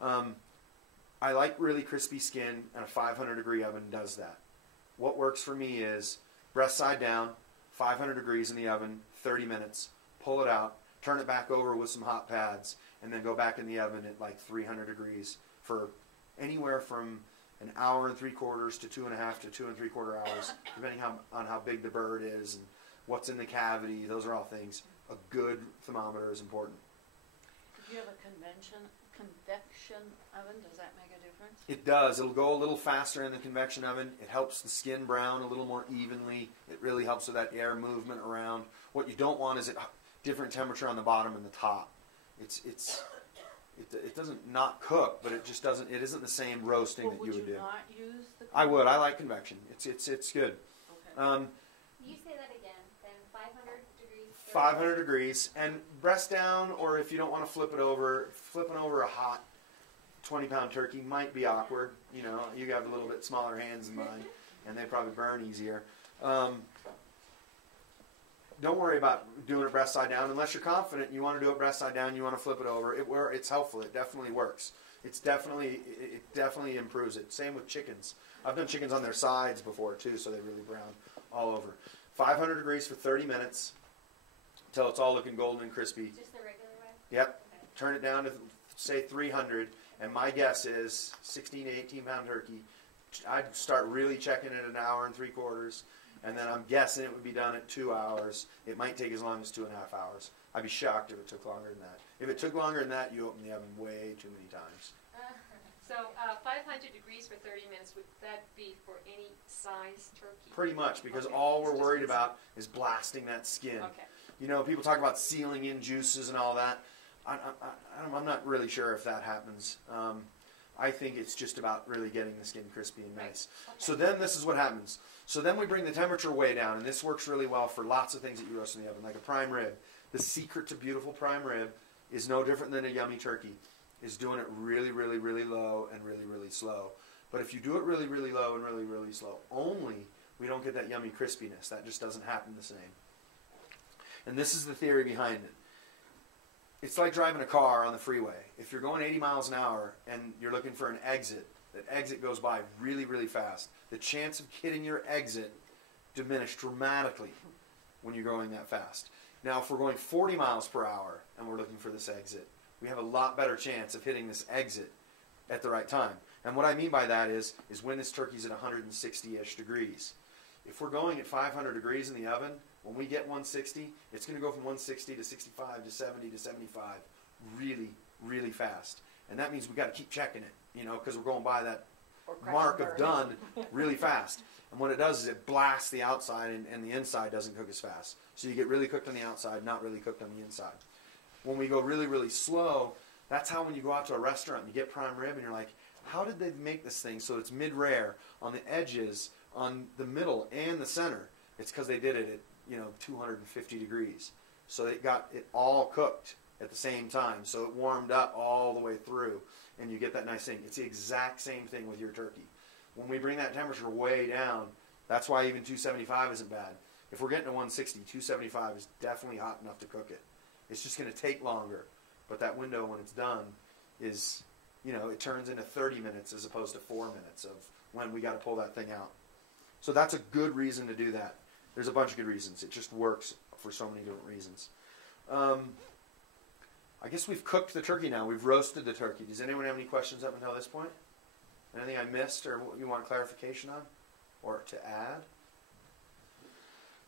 I like really crispy skin, and a 500 degree oven does that. What works for me is breast side down, 500 degrees in the oven, 30 minutes, pull it out, turn it back over with some hot pads, and then go back in the oven at like 300 degrees for anywhere from an hour and 3/4 to 2.5 to 2 3/4 hours, depending on how big the bird is and what's in the cavity. Those are all things. A good thermometer is important. If you have a convection oven, does that make a difference? It does. It'll go a little faster in the convection oven. It helps the skin brown a little more evenly. It really helps with that air movement around. What you don't want is a different temperature on the bottom and the top. It doesn't not cook, but it just doesn't. It isn't the same roasting that you would do. Would you not use the? I would. I like convection. It's good. Okay. You say that again, then 500 degrees. 500 degrees, and breast down, or if you don't want to flip it over, flipping over a hot 20-pound turkey might be awkward. You have a little bit smaller hands than mine, and they probably burn easier. Don't worry about doing it breast side down unless you're confident you want to do it breast side down. You want to flip it over. It's helpful. It definitely works. It definitely improves it. Same with chickens. I've done chickens on their sides before too, so they really brown all over. 500 degrees for 30 minutes until it's all looking golden and crispy. Just the regular way? Yep. Okay. Turn it down to say 300, and my guess is 16 to 18-pound turkey. I'd start really checking it an hour and 3/4. And then I'm guessing it would be done at 2 hours. It might take as long as 2.5 hours. I'd be shocked if it took longer than that. If it took longer than that, you open the oven way too many times. So So, 500 degrees for 30 minutes, would that be for any size turkey? Pretty much, because Okay, all it's we're just worried this. about is blasting that skin. Okay. You know, people talk about sealing in juices and all that. I'm not really sure if that happens. I think it's just about really getting the skin crispy and Right. nice. Okay. So then this is what happens. So then we bring the temperature way down, and this works really well for lots of things that you roast in the oven, like a prime rib. The secret to beautiful prime rib is no different than a yummy turkey, is doing it really, really, really low and really, really slow. But if you do it really, really low and really, really slow, only we don't get that yummy crispiness. That just doesn't happen the same. And this is the theory behind it. It's like driving a car on the freeway. If you're going 80 miles an hour and you're looking for an exit, that exit goes by really, really fast. The chance of hitting your exit diminishes dramatically when you're going that fast. Now, if we're going 40 miles per hour and we're looking for this exit, we have a lot better chance of hitting this exit at the right time. And what I mean by that is when this turkey's at 160-ish degrees. If we're going at 500 degrees in the oven, when we get 160, it's going to go from 160 to 65 to 70 to 75 really, really fast. And that means we've got to keep checking it, you know, because we're going by that mark of done really fast. And what it does is it blasts the outside and the inside doesn't cook as fast. So you get really cooked on the outside, not really cooked on the inside. When we go really, really slow, that's how when you go out to a restaurant and you get prime rib and you're like, how did they make this thing so it's mid-rare on the edges, on the middle, and the center? It's because they did it at 250 degrees. So they got it all cooked at the same time. So it warmed up all the way through, and you get that nice thing. It's the exact same thing with your turkey. When we bring that temperature way down, that's why even 275 isn't bad. If we're getting to 160, 275 is definitely hot enough to cook it. It's just going to take longer. But that window when it's done is, it turns into 30 minutes as opposed to 4 minutes of when we got to pull that thing out. So that's a good reason to do that. There's a bunch of good reasons. It just works for so many different reasons. I guess we've cooked the turkey now. We've roasted the turkey. Does anyone have any questions up until this point? Anything I missed or what you want clarification on or to add?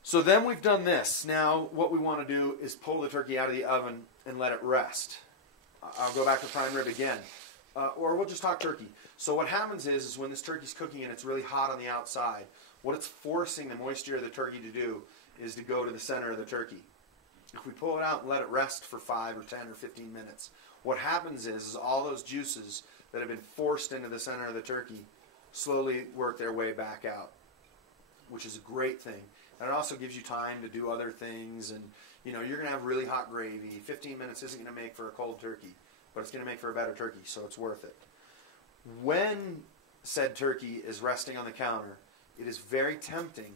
So then we've done this. Now what we want to do is pull the turkey out of the oven and let it rest. I'll go back to prime rib again. Or we'll just talk turkey. So what happens is when this turkey's cooking and it's really hot on the outside, what it's forcing the moisture of the turkey to do is to go to the center of the turkey. If we pull it out and let it rest for 5 or 10 or 15 minutes, what happens is all those juices that have been forced into the center of the turkey slowly work their way back out, which is a great thing. And it also gives you time to do other things, and you're going to have really hot gravy. 15 minutes isn't going to make for a cold turkey, but it's going to make for a better turkey, so it's worth it. When said turkey is resting on the counter, it is very tempting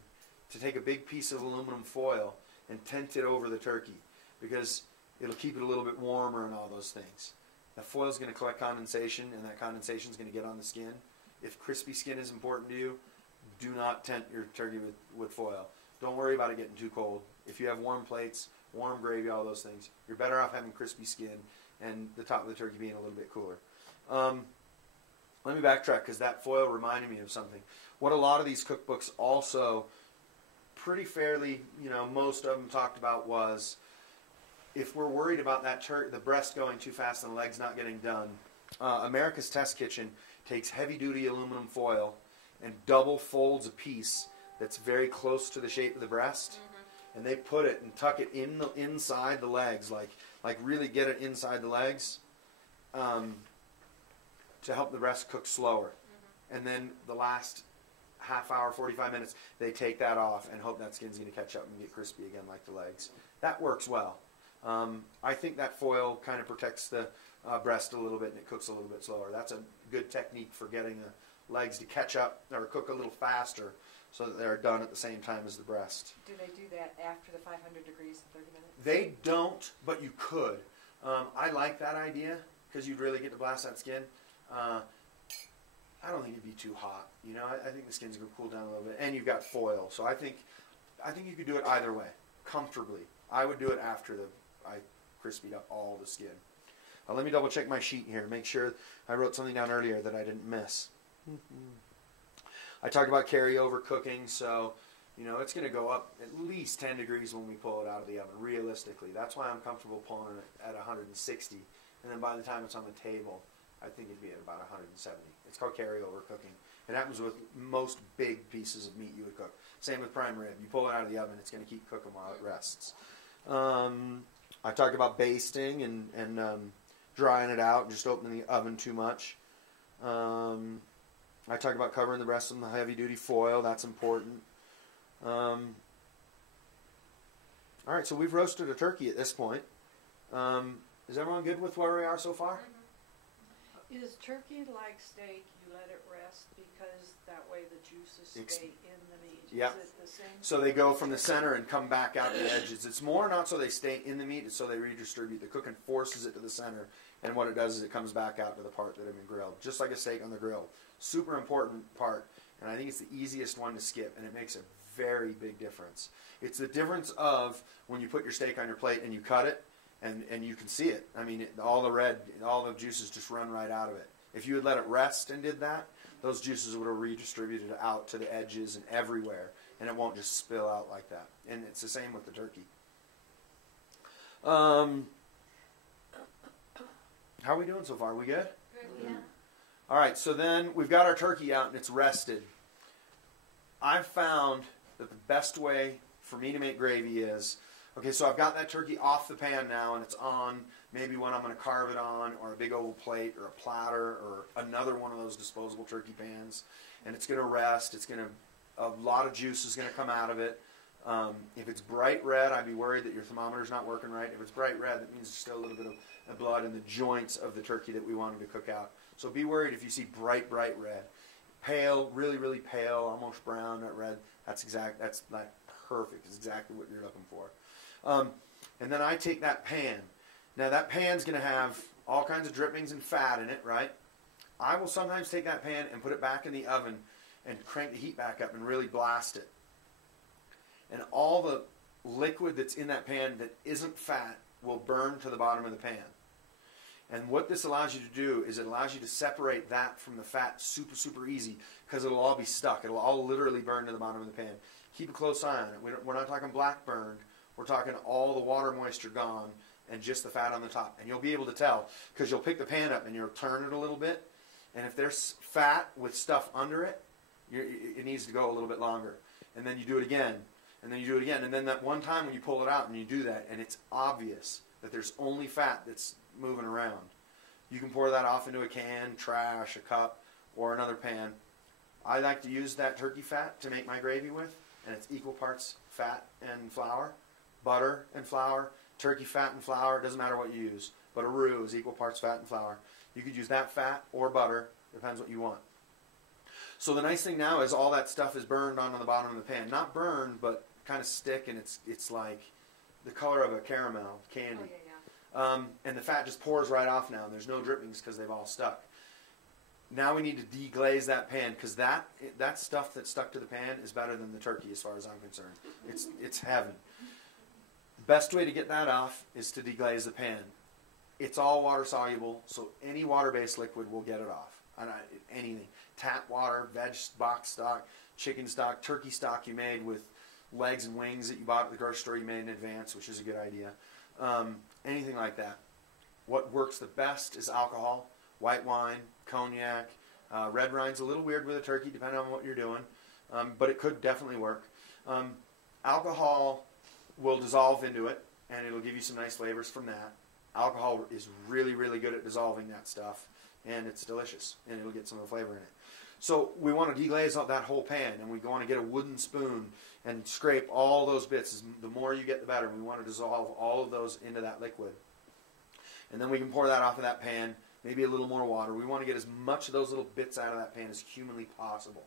to take a big piece of aluminum foil and tent it over the turkey because it'll keep it a little bit warmer and all those things. That foil is going to collect condensation, and that condensation is going to get on the skin. If crispy skin is important to you, do not tent your turkey with foil. Don't worry about it getting too cold. If you have warm plates, warm gravy, all those things, you're better off having crispy skin and the top of the turkey being a little bit cooler. Let me backtrack because that foil reminded me of something. What a lot of these cookbooks also pretty fairly, most of them talked about was if we're worried about that the breast going too fast and the legs not getting done, America's Test Kitchen takes heavy-duty aluminum foil and double folds a piece that's very close to the shape of the breast, and they put it and tuck it inside the legs, like really get it inside the legs, to help the breast cook slower. And then the last half hour, 45 minutes, they take that off and hope that skin's going to catch up and get crispy again like the legs. That works well. I think that foil kind of protects the breast a little bit and it cooks a little bit slower. That's a good technique for getting the legs to catch up or cook a little faster so that they're done at the same time as the breast. Do they do that after the 500 degrees in 30 minutes? They don't, but you could. I like that idea because you'd really get to blast that skin. I don't think it'd be too hot. I think the skin's going to cool down a little bit, and you've got foil. So I think you could do it either way, comfortably. I would do it after I crispied up all the skin. Let me double check my sheet here, make sure I wrote something down earlier that I didn't miss. I talked about carryover cooking, so it's going to go up at least 10 degrees when we pull it out of the oven, realistically. That's why I'm comfortable pulling it at 160, and then by the time it's on the table, I think it'd be at about 170. It's called carryover cooking. It happens with most big pieces of meat you would cook. Same with prime rib. You pull it out of the oven, it's going to keep cooking while it rests. I talked about basting and drying it out, just opening the oven too much. I talked about covering the breast with heavy-duty foil. That's important. All right, so we've roasted a turkey at this point. Is everyone good with where we are so far? Is turkey like steak, you let it rest because that way the juices stay in the meat? Yep. Is it the same? So they go from the center and come back out the edges. It's more not so they stay in the meat, it's so they redistribute. The cooking forces it to the center, and what it does is it comes back out to the part that had been grilled, just like a steak on the grill. Super important part, and I think it's the easiest one to skip, and it makes a very big difference. It's the difference of when you put your steak on your plate and you cut it, and you can see it. I mean, all the juices just run right out of it. If you had let it rest and did that, those juices would have redistributed out to the edges and everywhere, and it won't just spill out like that. And it's the same with the turkey. How are we doing so far? We good? Yeah. All right, so then we've got our turkey out and it's rested. I've found that the best way for me to make gravy is, okay, so I've got that turkey off the pan now and it's on maybe one I'm going to carve it on, or a big oval plate, or a platter, or another one of those disposable turkey pans, and it's going to rest. A lot of juice is going to come out of it. If it's bright red, I'd be worried that your thermometer's not working right. If it's bright red, that means there's still a little bit of blood in the joints of the turkey that we wanted to cook out. So be worried if you see bright red. Pale, really, really pale, almost brown, not red. That's like perfect. It's exactly what you're looking for. And then I take that pan. Now that pan's going to have all kinds of drippings and fat in it, right? I will sometimes take that pan and put it back in the oven and crank the heat back up and really blast it. And all the liquid that's in that pan that isn't fat will burn to the bottom of the pan. And what this allows you to do is it allows you to separate that from the fat super, super easy, because it'll all be stuck. It'll all literally burn to the bottom of the pan. Keep a close eye on it. We're not talking black burned. We're talking all the water moisture gone and just the fat on the top. And you'll be able to tell, because you'll pick the pan up and you'll turn it a little bit. And if there's fat with stuff under it, it needs to go a little bit longer. And then you do it again. And then you do it again. And then that one time when you pull it out and you do that, and it's obvious that there's only fat that's moving around, you can pour that off into a can, trash, a cup, or another pan. I like to use that turkey fat to make my gravy with, and it's equal parts fat and flour, butter and flour, turkey fat and flour. It doesn't matter what you use, but a roux is equal parts fat and flour. You could use that fat or butter, depends what you want. So the nice thing now is all that stuff is burned on the bottom of the pan. Not burned, but kind of stick, and it's like the color of a caramel candy. Oh, yeah. And the fat just pours right off now, and there's no drippings because they've all stuck. Now we need to deglaze that pan, because that stuff that's stuck to the pan is better than the turkey as far as I'm concerned. It's heaven. The best way to get that off is to deglaze the pan. It's all water soluble, so any water-based liquid will get it off. Anything. Tap water, veg box stock, chicken stock, turkey stock you made with legs and wings that you bought at the grocery store you made in advance, which is a good idea. Anything like that. What works the best is alcohol, white wine, cognac. Red wine's a little weird with a turkey depending on what you're doing, but it could definitely work. Alcohol will dissolve into it, and it'll give you some nice flavors from that. Alcohol is really, really good at dissolving that stuff, and it's delicious, and it'll get some of the flavor in it. So we want to deglaze that whole pan, and we want to get a wooden spoon and scrape all those bits. The more you get, the better. We want to dissolve all of those into that liquid. And then we can pour that off of that pan, maybe a little more water. We want to get as much of those little bits out of that pan as humanly possible.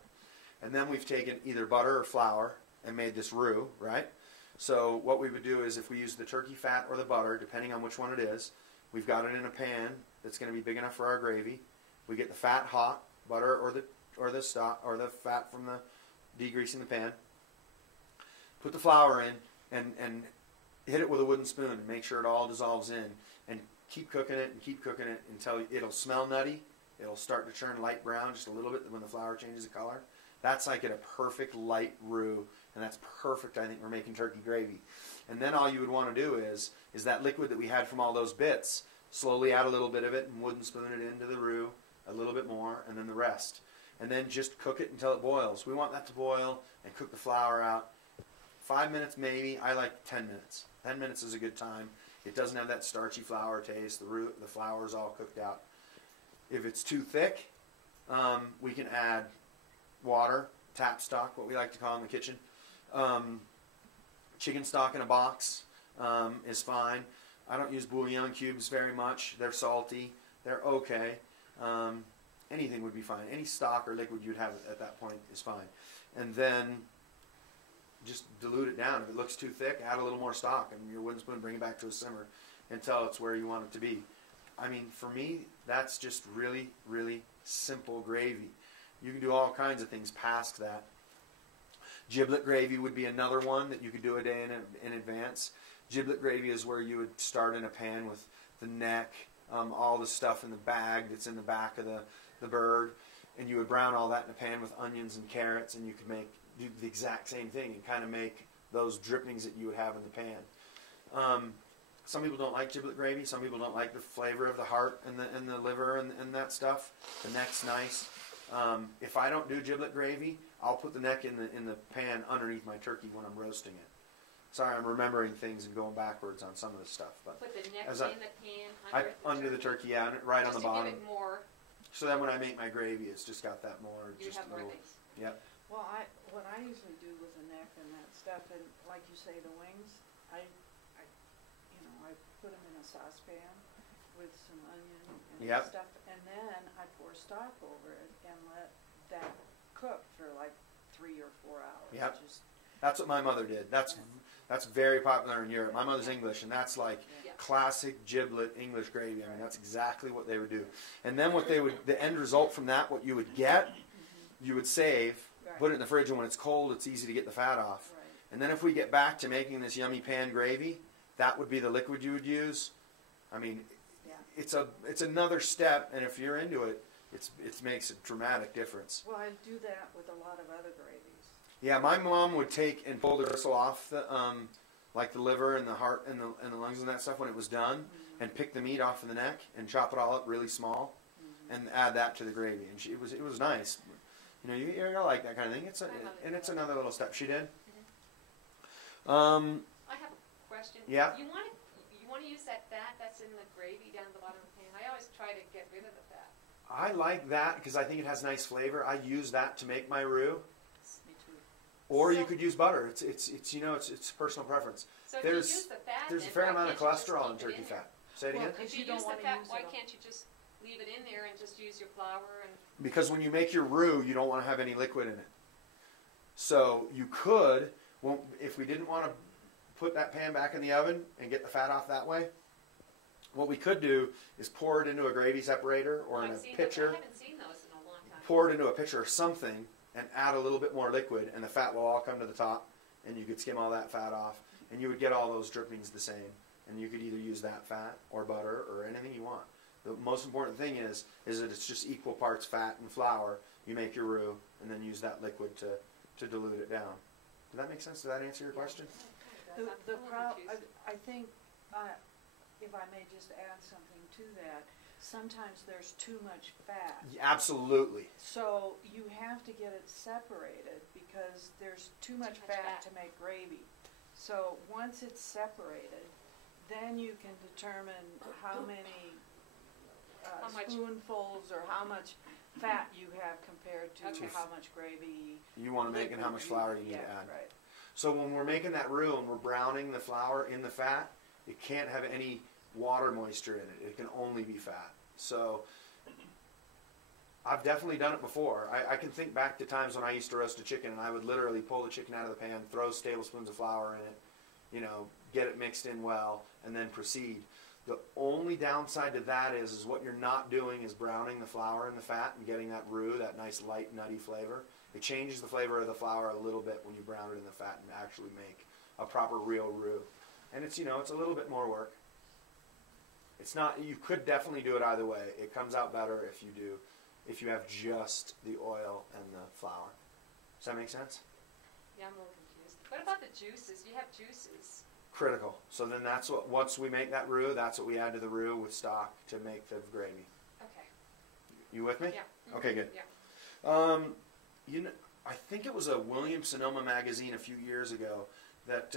And then we've taken either butter or flour and made this roux, right? So what we would do is if we use the turkey fat or the butter, depending on which one it is, we've got it in a pan that's going to be big enough for our gravy. We get the fat hot, butter or the stock or the fat from the degreasing the pan. Put the flour in and hit it with a wooden spoon and make sure it all dissolves in, and keep cooking it until it'll smell nutty. It'll start to turn light brown just a little bit when the flour changes the color. That's like a perfect light roux, and that's perfect, I think, for making turkey gravy. And then all you would want to do is that liquid that we had from all those bits, Slowly add a little bit of it and wooden spoon it into the roux, a little bit more, and then the rest. And then just cook it until it boils. We want that to boil and cook the flour out. 5 minutes maybe. I like 10 minutes. 10 minutes is a good time. It doesn't have that starchy flour taste. The flour is all cooked out. If it's too thick, we can add water, tap stock, what we like to call in the kitchen. Chicken stock in a box is fine. I don't use bouillon cubes very much. They're salty. They're okay. Anything would be fine. Any stock or liquid you'd have at that point is fine. And then just dilute it down. If it looks too thick, add a little more stock, and your wooden spoon, bring it back to a simmer until it's where you want it to be. I mean, for me, that's just really, really simple gravy. You can do all kinds of things past that. Giblet gravy would be another one that you could do a day in advance. Giblet gravy is where you would start in a pan with the neck, all the stuff in the bag that's in the back of the bird, and you would brown all that in a pan with onions and carrots, and you could do the exact same thing and kind of make those drippings that you would have in the pan. Some people don't like giblet gravy. Some people don't like the flavor of the heart and the liver and that stuff. The neck's nice. If I don't do giblet gravy, I'll put the neck in the pan underneath my turkey when I'm roasting it. Sorry, I'm remembering things and going backwards on some of the stuff. But Put the neck as in the pan under the turkey, yeah, right on the just to bottom. give it more, So then when I make my gravy, it's just got that more. you Just have a more little, things. Yep. Well, what I usually do with the neck and that stuff, and like you say, the wings, I put them in a saucepan with some onion and Yep. stuff, and then I pour stock over it and let that cook for like 3 or 4 hours. Yep. Just, That's what my mother did. That's very popular in Europe. My mother's English, and that's like Yeah. classic giblet English gravy. I mean, that's exactly what they would do. And then the end result from that, what you would get, you would save, Right. put it in the fridge, and when it's cold, it's easy to get the fat off. right. And then if we get back to making this yummy pan gravy, that would be the liquid you would use. I mean, Yeah. it's another step, and if you're into it, it makes a dramatic difference. Well, I do that with a lot of other gravies. Yeah, my mom would take and pull the gristle off like the liver and the heart and the lungs and that stuff when it was done, and pick the meat off of the neck and chop it all up really small, and add that to the gravy. And it was nice. You know, you're gonna like that kind of thing. It's another little step she did. I have a question. Yeah. You want to use that fat that's in the gravy down at the bottom of the pan? I always try to get rid of the fat. I like that because I think it has nice flavor. I use that to make my roux, Me too. or you So- could use butter. It's personal preference. So if There's- you use the fat, There's a then fair why amount of can't you just cholesterol in keep it turkey there? fat. Say it Well, again. if If you you don't use the wanna fat, use why it all. can't you just leave it in there and just use your flour and? Because when you make your roux, you don't want to have any liquid in it. So you could, well, if we didn't want to put that pan back in the oven and get the fat off that way, what we could do is pour it into a gravy separator or in a I've seen those. pitcher. I haven't seen those in a long time. Pour it into a pitcher or something and add a little bit more liquid, and the fat will all come to the top, and you could skim all that fat off, and you would get all those drippings the same. And you could either use that fat or butter or anything you want. The most important thing is that it's just equal parts fat and flour. You make your roux and then use that liquid to dilute it down. Does that make sense? Does that answer your question? The problem, I think, if I may just add something to that, sometimes there's too much fat. Absolutely. So you have to get it separated because there's too much fat to make gravy. So once it's separated, then you can determine how many How much- spoonfuls or how much fat you have compared to Okay. how much gravy. You want to make and how much flour you need to Yeah, add. right. So when we're making that roux and we're browning the flour in the fat, it can't have any water moisture in it. It can only be fat. So I've definitely done it before. I can think back to times when I used to roast a chicken and I would literally pull the chicken out of the pan, throw tablespoons of flour in it, get it mixed in well, and then proceed. The only downside to that is what you're not doing is browning the flour in the fat and getting that roux, that nice light nutty flavor. It changes the flavor of the flour a little bit when you brown it in the fat and actually make a proper real roux. And it's it's a little bit more work. It's not. You could definitely do it either way. It comes out better if you have just the oil and the flour. Does that make sense? Yeah, I'm a little confused. What about the juices? You have juices. critical. So then that's what, once we make that roux, that's what we add to the roux with stock to make the gravy. Okay. You with me? Yeah. Mhm. Okay, good. Yeah. You know, I think it was a Williams-Sonoma magazine a few years ago that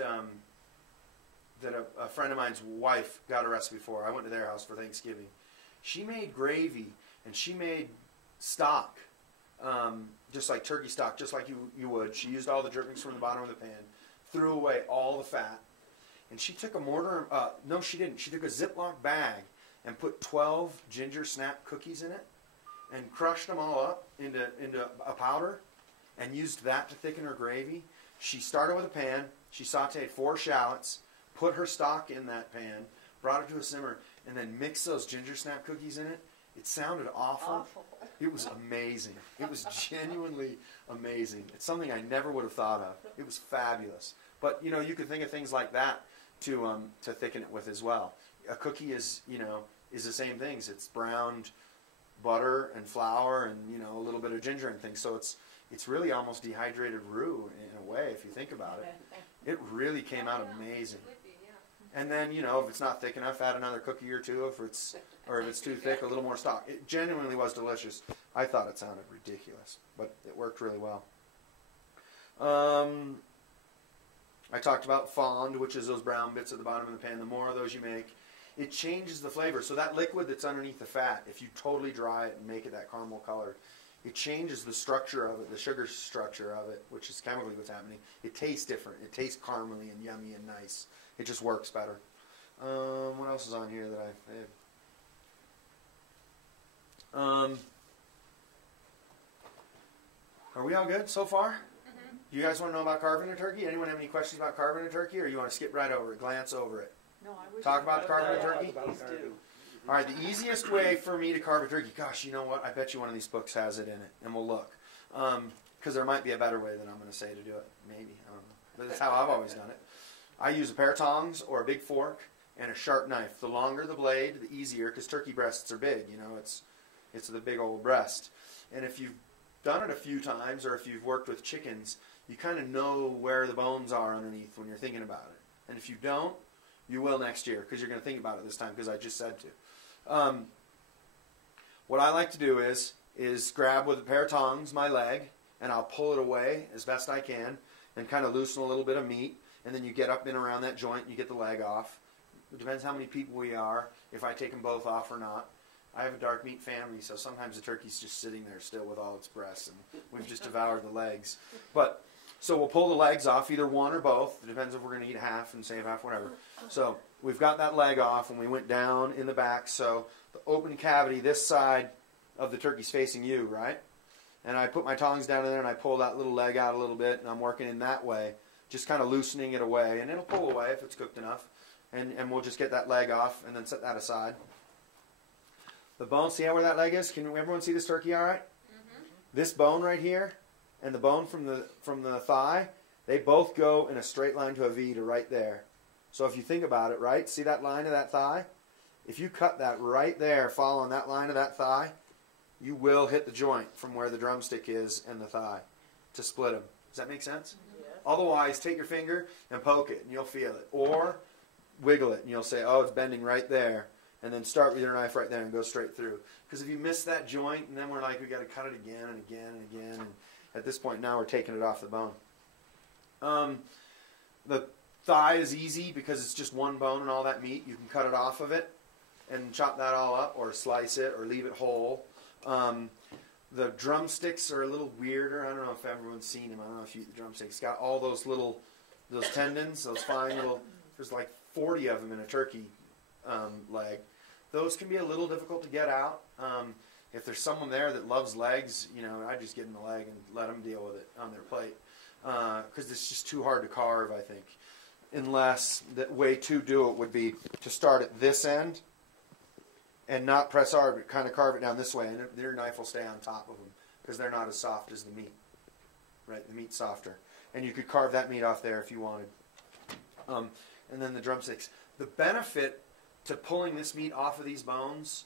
that a friend of mine's wife got a recipe for. I went to their house for Thanksgiving. She made gravy and she made stock, just like turkey stock, just like you would. She used all the drippings from the bottom of the pan, threw away all the fat, and she took a mortar. No, she didn't. She took a Ziploc bag and put 12 ginger snap cookies in it, and crushed them all up into a powder, and used that to thicken her gravy. She started with a pan. She sautéed 4 shallots, put her stock in that pan, brought it to a simmer, and then mixed those ginger snap cookies in it. It sounded awful. It was amazing. It was genuinely amazing. It's something I never would have thought of. It was fabulous. But you know, you could think of things like that to thicken it with as well. A cookie is the same things. It's browned butter and flour and a little bit of ginger and things. So it's really almost dehydrated roux in a way if you think about it. It really came out amazing. It would be, yeah. And then if it's not thick enough, add another cookie or two. If it's too thick, a little more stock. It genuinely was delicious. I thought it sounded ridiculous, but it worked really well. I talked about fond, which is those brown bits at the bottom of the pan. The more of those you make, it changes the flavor. So that liquid that's underneath the fat, if you totally dry it and make it that caramel color, it changes the structure of it, the sugar structure of it, which is chemically what's happening. It tastes different. It tastes caramely and yummy and nice. It just works better. What else is on here that are we all good so far? Mm-hmm. You guys want to know about carving a turkey? Anyone have any questions about carving a turkey, or you want to skip right over it, glance over it? No, I wish. Talk about carving a turkey? Please do. All right, the easiest way for me to carve a turkey, gosh, you know what? I bet you one of these books has it in it, and we'll look. Because there might be a better way than I'm going to say to do it. Maybe, I don't know. But that's how I've always done it. I use a pair of tongs or a big fork and a sharp knife. The longer the blade, the easier, because turkey breasts are big. It's the big old breast. And if you've done it a few times, or if you've worked with chickens, you kind of know where the bones are underneath when you're thinking about it. And if you don't, you will next year, because you're going to think about it this time, because I just said to. What I like to do is grab with a pair of tongs my leg, and I'll pull it away as best I can, and kind of loosen a little bit of meat, and then you get up and around that joint, and you get the leg off. It depends how many people we are, if I take them both off or not. I have a dark meat family, so sometimes the turkey's just sitting there still with all its breasts, and we've just devoured the legs. But so we'll pull the legs off, either one or both. It depends if we're going to eat half and save half, whatever. So we've got that leg off, and we went down in the back. So the open cavity, this side of the turkey's facing you, right? And I put my tongs down in there, and I pull that little leg out a little bit, and I'm working in that way, just kind of loosening it away. And it'll pull away if it's cooked enough. And we'll just get that leg off, and then set that aside. The bone, see how where that leg is? Can everyone see this turkey all right? Mm-hmm. This bone right here and the bone from the thigh, they both go in a straight line to a V to right there. So if you think about it, right, see that line of that thigh? If you cut that right there, following that line of that thigh, you will hit the joint from where the drumstick is and the thigh to split them. Does that make sense? Yes. Otherwise, take your finger and poke it, and you'll feel it. Or wiggle it, and you'll say, oh, it's bending right there. And then start with your knife right there and go straight through. Because if you miss that joint, and then we're like, we got to cut it again and again and again. And at this point now, we're taking it off the bone. The thigh is easy because it's just one bone and all that meat. You can cut it off of it and chop that all up, or slice it, or leave it whole. The drumsticks are a little weirder. I don't know if everyone's seen them. I don't know if you eat the drumsticks. It's got all those tendons, those fine little. There's like 40 of them in a turkey leg. Those can be a little difficult to get out. If there's someone there that loves legs, I just give them the leg and let them deal with it on their plate. Because it's just too hard to carve, I think. Unless the way to do it would be to start at this end and not press hard, but kind of carve it down this way, and your knife will stay on top of them because they're not as soft as the meat. Right, the meat's softer. And you could carve that meat off there if you wanted. And then the drumsticks. The benefit to pulling this meat off of these bones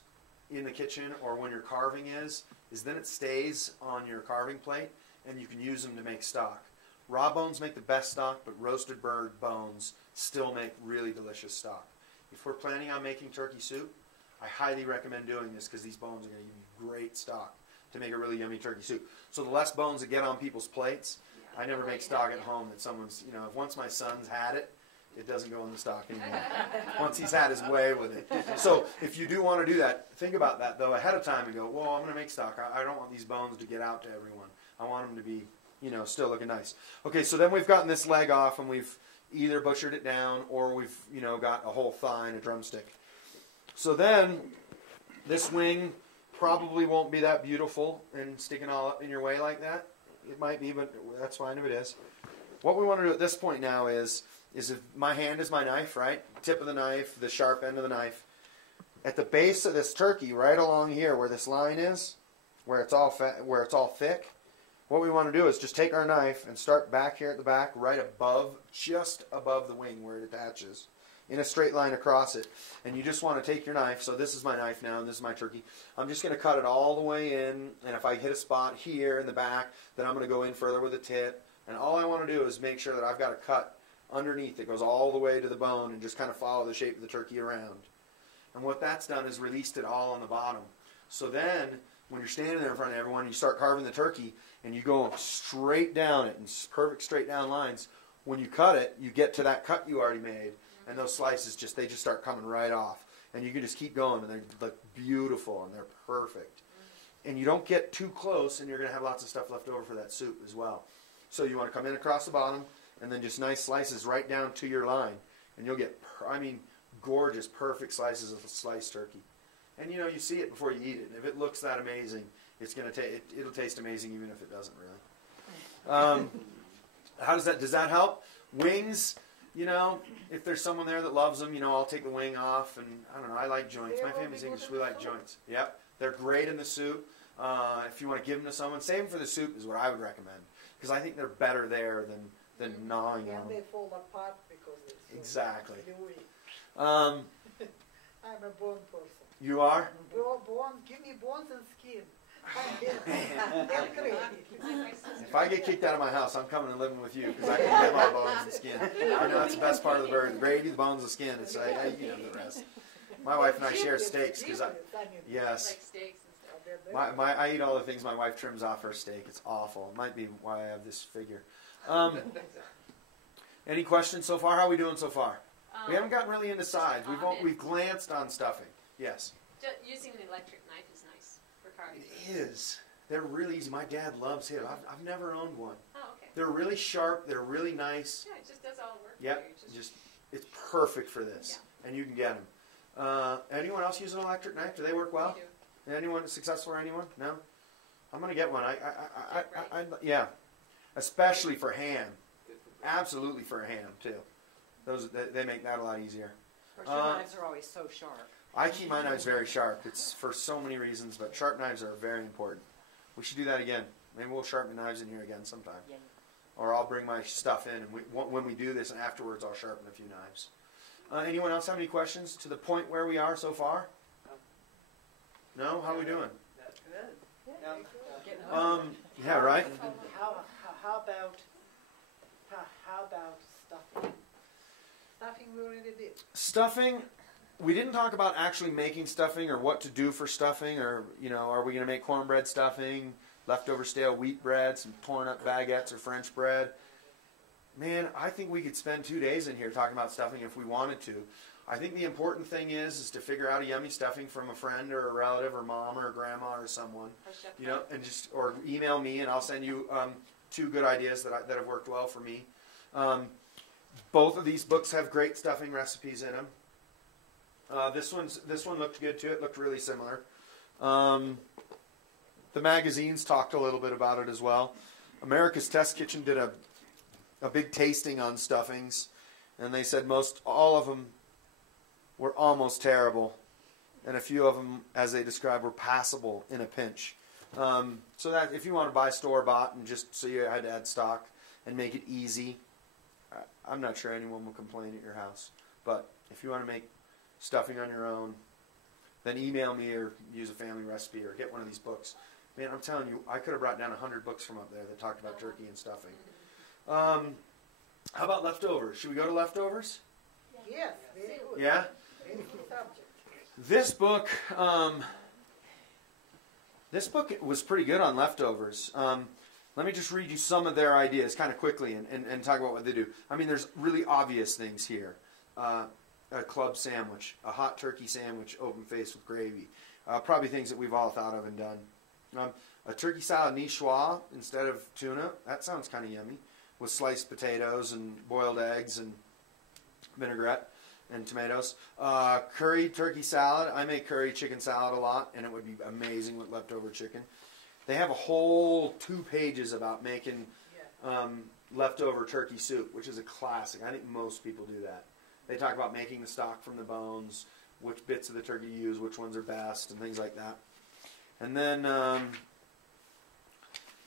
in the kitchen or when you're carving is then it stays on your carving plate and you can use them to make stock. Raw bones make the best stock, but roasted bird bones still make really delicious stock. If we're planning on making turkey soup, I highly recommend doing this because these bones are going to give you great stock to make a really yummy turkey soup. So the less bones that get on people's plates, I never make stock at home that someone's, you know, if once my son's had it, it doesn't go in the stock anymore. Once he's had his way with it. So if you do want to do that, think about that though ahead of time and go, well, I'm going to make stock. I don't want these bones to get out to everyone. I want them to be, you know, still looking nice. Okay, so then we've gotten this leg off and we've either butchered it down or we've, you know, got a whole thigh and a drumstick. So then this wing probably won't be that beautiful and sticking all up in your way like that. It might be, but that's fine if it is. What we want to do at this point now is if my hand is my knife, right? Tip of the knife, the sharp end of the knife. At the base of this turkey, right along here where this line is, where it's all thick, what we want to do is just take our knife and start back here at the back, right above, just above the wing where it attaches, in a straight line across it. And you just want to take your knife, so this is my knife now, and this is my turkey. I'm just going to cut it all the way in, and if I hit a spot here in the back, then I'm going to go in further with the tip. And all I want to do is make sure that I've got a cut underneath that goes all the way to the bone and just kind of follow the shape of the turkey around. And what that's done is released it all on the bottom. So then, when you're standing there in front of everyone, you start carving the turkey, and you go straight down it in perfect straight down lines. When you cut it, you get to that cut you already made, and those slices they just start coming right off. And you can just keep going, and they look beautiful, and they're perfect. And you don't get too close, and you're going to have lots of stuff left over for that soup as well. So you want to come in across the bottom, and then just nice slices right down to your line. And you'll get, gorgeous, perfect slices of sliced turkey. And, you know, you see it before you eat it. And if it looks that amazing, it'll taste amazing even if it doesn't really. Does that help? Wings, you know, if there's someone there that loves them, you know, I'll take the wing off. And, I don't know, I like joints. My family's English, we like joints. Yep, they're great in the soup. If you want to give them to someone, save them for the soup is what I would recommend. Because I think they're better there than gnawing on them. And they fall apart because it's exactly. Gluey. I'm a bone person. You are? Bone, give me bones and skin. They're crazy. If I get kicked out of my house, I'm coming and living with you because I can get my bones and skin. I know that's the best part of the bird. The gravy, the bones, the skin. It's you know the rest. My wife and I share steaks because yes. Like steaks and stuff. I eat all the things my wife trims off her steak. It's awful. It might be why I have this figure. Any questions so far? How are we doing so far? We haven't gotten really into sides. We've glanced on stuffing. Yes. Using an electric knife is nice for carving. It is. They're really easy. My dad loves his. I've never owned one. Oh, okay. They're really sharp. They're really nice. Yeah, it just does all the work. Yep. It's perfect for this, and you can get them. Anyone else use an electric knife? Do they work well? We do. Anyone successful or anyone? No. I'm gonna get one. Yeah. Especially for ham. Absolutely for ham too. They make that a lot easier. Of course, your knives are always so sharp. I keep my knives very sharp. It's for so many reasons, but sharp knives are very important. We should do that again. Maybe we'll sharpen knives in here again sometime. Yeah. Or I'll bring my stuff in, and when we do this, and afterwards I'll sharpen a few knives. Anyone else have any questions to the point where we are so far? No? How are we doing? That's good. Yeah, right? How about stuffing? Stuffing we already did. Stuffing, we didn't talk about actually making stuffing or what to do for stuffing, or, you know, are we going to make cornbread stuffing, leftover stale wheat bread, some torn up baguettes or French bread? Man, I think we could spend 2 days in here talking about stuffing if we wanted to. I think the important thing is to figure out a yummy stuffing from a friend or a relative or mom or grandma or someone, you know, and or email me and I'll send you 2 good ideas that have worked well for me. Both of these books have great stuffing recipes in them. This one looked good too. It looked really similar. The magazines talked a little bit about it as well. America's Test Kitchen did a big tasting on stuffings, and they said all of them were almost terrible, and a few of them, as they described, were passable in a pinch. So that if you want to buy store-bought and just so you had to add stock and make it easy, I'm not sure anyone will complain at your house. But if you want to make stuffing on your own, then email me or use a family recipe or get one of these books. Man, I'm telling you, I could have brought down 100 books from up there that talked about turkey and stuffing. How about leftovers? Should we go to leftovers? Yes, very good. Yeah? Very good subject. This book was pretty good on leftovers. Let me just read you some of their ideas kind of quickly and talk about what they do. I mean, there's really obvious things here. A club sandwich, a hot turkey sandwich, open-faced with gravy. Probably things that we've all thought of and done. A turkey salad niçoise instead of tuna. That sounds kind of yummy. With sliced potatoes and boiled eggs and vinaigrette and tomatoes. Curry turkey salad. I make curry chicken salad a lot, and it would be amazing with leftover chicken. They have a whole 2 pages about making leftover turkey soup, which is a classic. I think most people do that. They talk about making the stock from the bones, which bits of the turkey you use, which ones are best, and things like that. And then,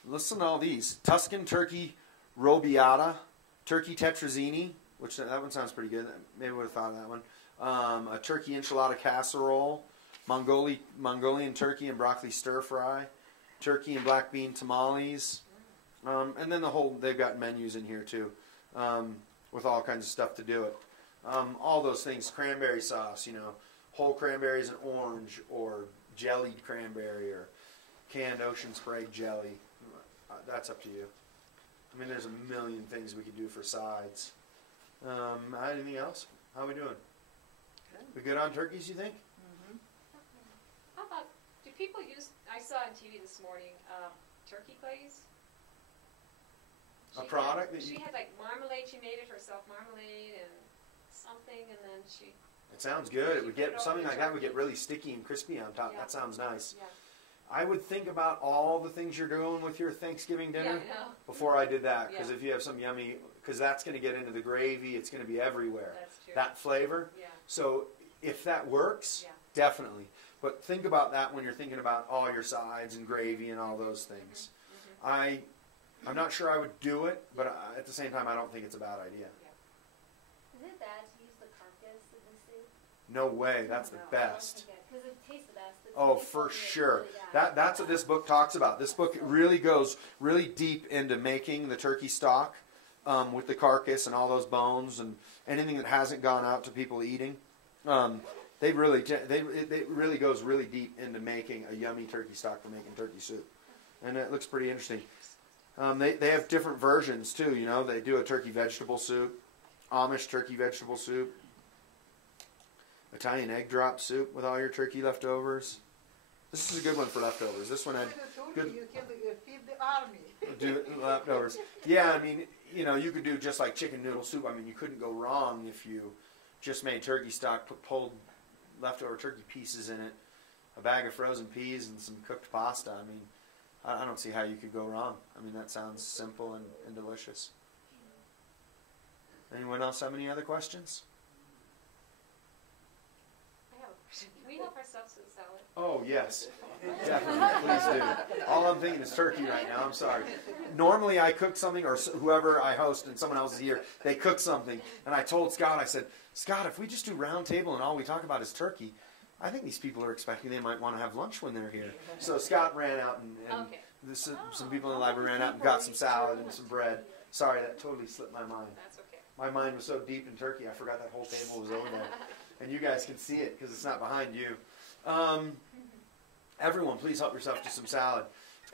listen to all these. Tuscan turkey robiata, turkey tetrazzini, which that one sounds pretty good. Maybe I would have thought of that one. A turkey enchilada casserole, Mongolian turkey and broccoli stir fry, turkey and black bean tamales, and then they've got menus in here too, with all kinds of stuff to do it. All those things, cranberry sauce, whole cranberries and orange, or jellied cranberry, or canned Ocean Spray jelly. That's up to you. I mean, there's a million things we could do for sides. Anything else? How are we doing? We good on turkeys, you think? Mm-hmm. How about, do people use, I saw on TV this morning, turkey glaze? A product that She you... had like marmalade, she made it herself, marmalade and something, and then she... It sounds good. It would get, Put it over something the like that would get turkey. really sticky and crispy on top. Yeah. That sounds nice. Yeah. I would think about all the things you're doing with your Thanksgiving dinner Yeah, I know. before I did that, because Yeah. if you have some yummy, because that's going to get into the gravy, it's going to be everywhere. That's true. That flavor. Yeah. So if that works, Yeah. definitely. But think about that when you're thinking about all your sides and gravy and all those things. Mm-hmm. I'm not sure I would do it, but at the same time, I don't think it's a bad idea. Is it bad to use the carcass of the soup? No way. That's the No. best. Because it tastes the best. It's Oh, really for salty, it's sure. really bad. That's what this book talks about. This book really goes really deep into making the turkey stock with the carcass and all those bones and anything that hasn't gone out to people eating. It really goes really deep into making a yummy turkey stock for making turkey soup, and it looks pretty interesting. They have different versions too. They do a turkey vegetable soup, Amish turkey vegetable soup, Italian egg drop soup with all your turkey leftovers. This is a good one for leftovers. This one had good. You can feed the army. Do leftovers. Yeah, I mean, you could do just like chicken noodle soup. I mean, you couldn't go wrong if you just made turkey stock, pulled leftover turkey pieces in it, a bag of frozen peas, and some cooked pasta. I mean, I don't see how you could go wrong. I mean, that sounds simple and delicious. Anyone else have any other questions? I have a question. Can we help ourselves to the salad? Oh, yes. Definitely. Please do. All I'm thinking is turkey right now. I'm sorry. Normally I cook something, or whoever I host and someone else is here, they cook something. And I told Scott, I said, Scott, if we just do round table and all we talk about is turkey, I think these people are expecting they might want to have lunch when they're here. So Scott ran out and Okay. some people in the library ran out and got some salad and some bread. Sorry, that totally slipped my mind. That's okay. My mind was so deep in turkey, I forgot that whole table was over there. And you guys can see it because it's not behind you. Everyone, please help yourself to some salad.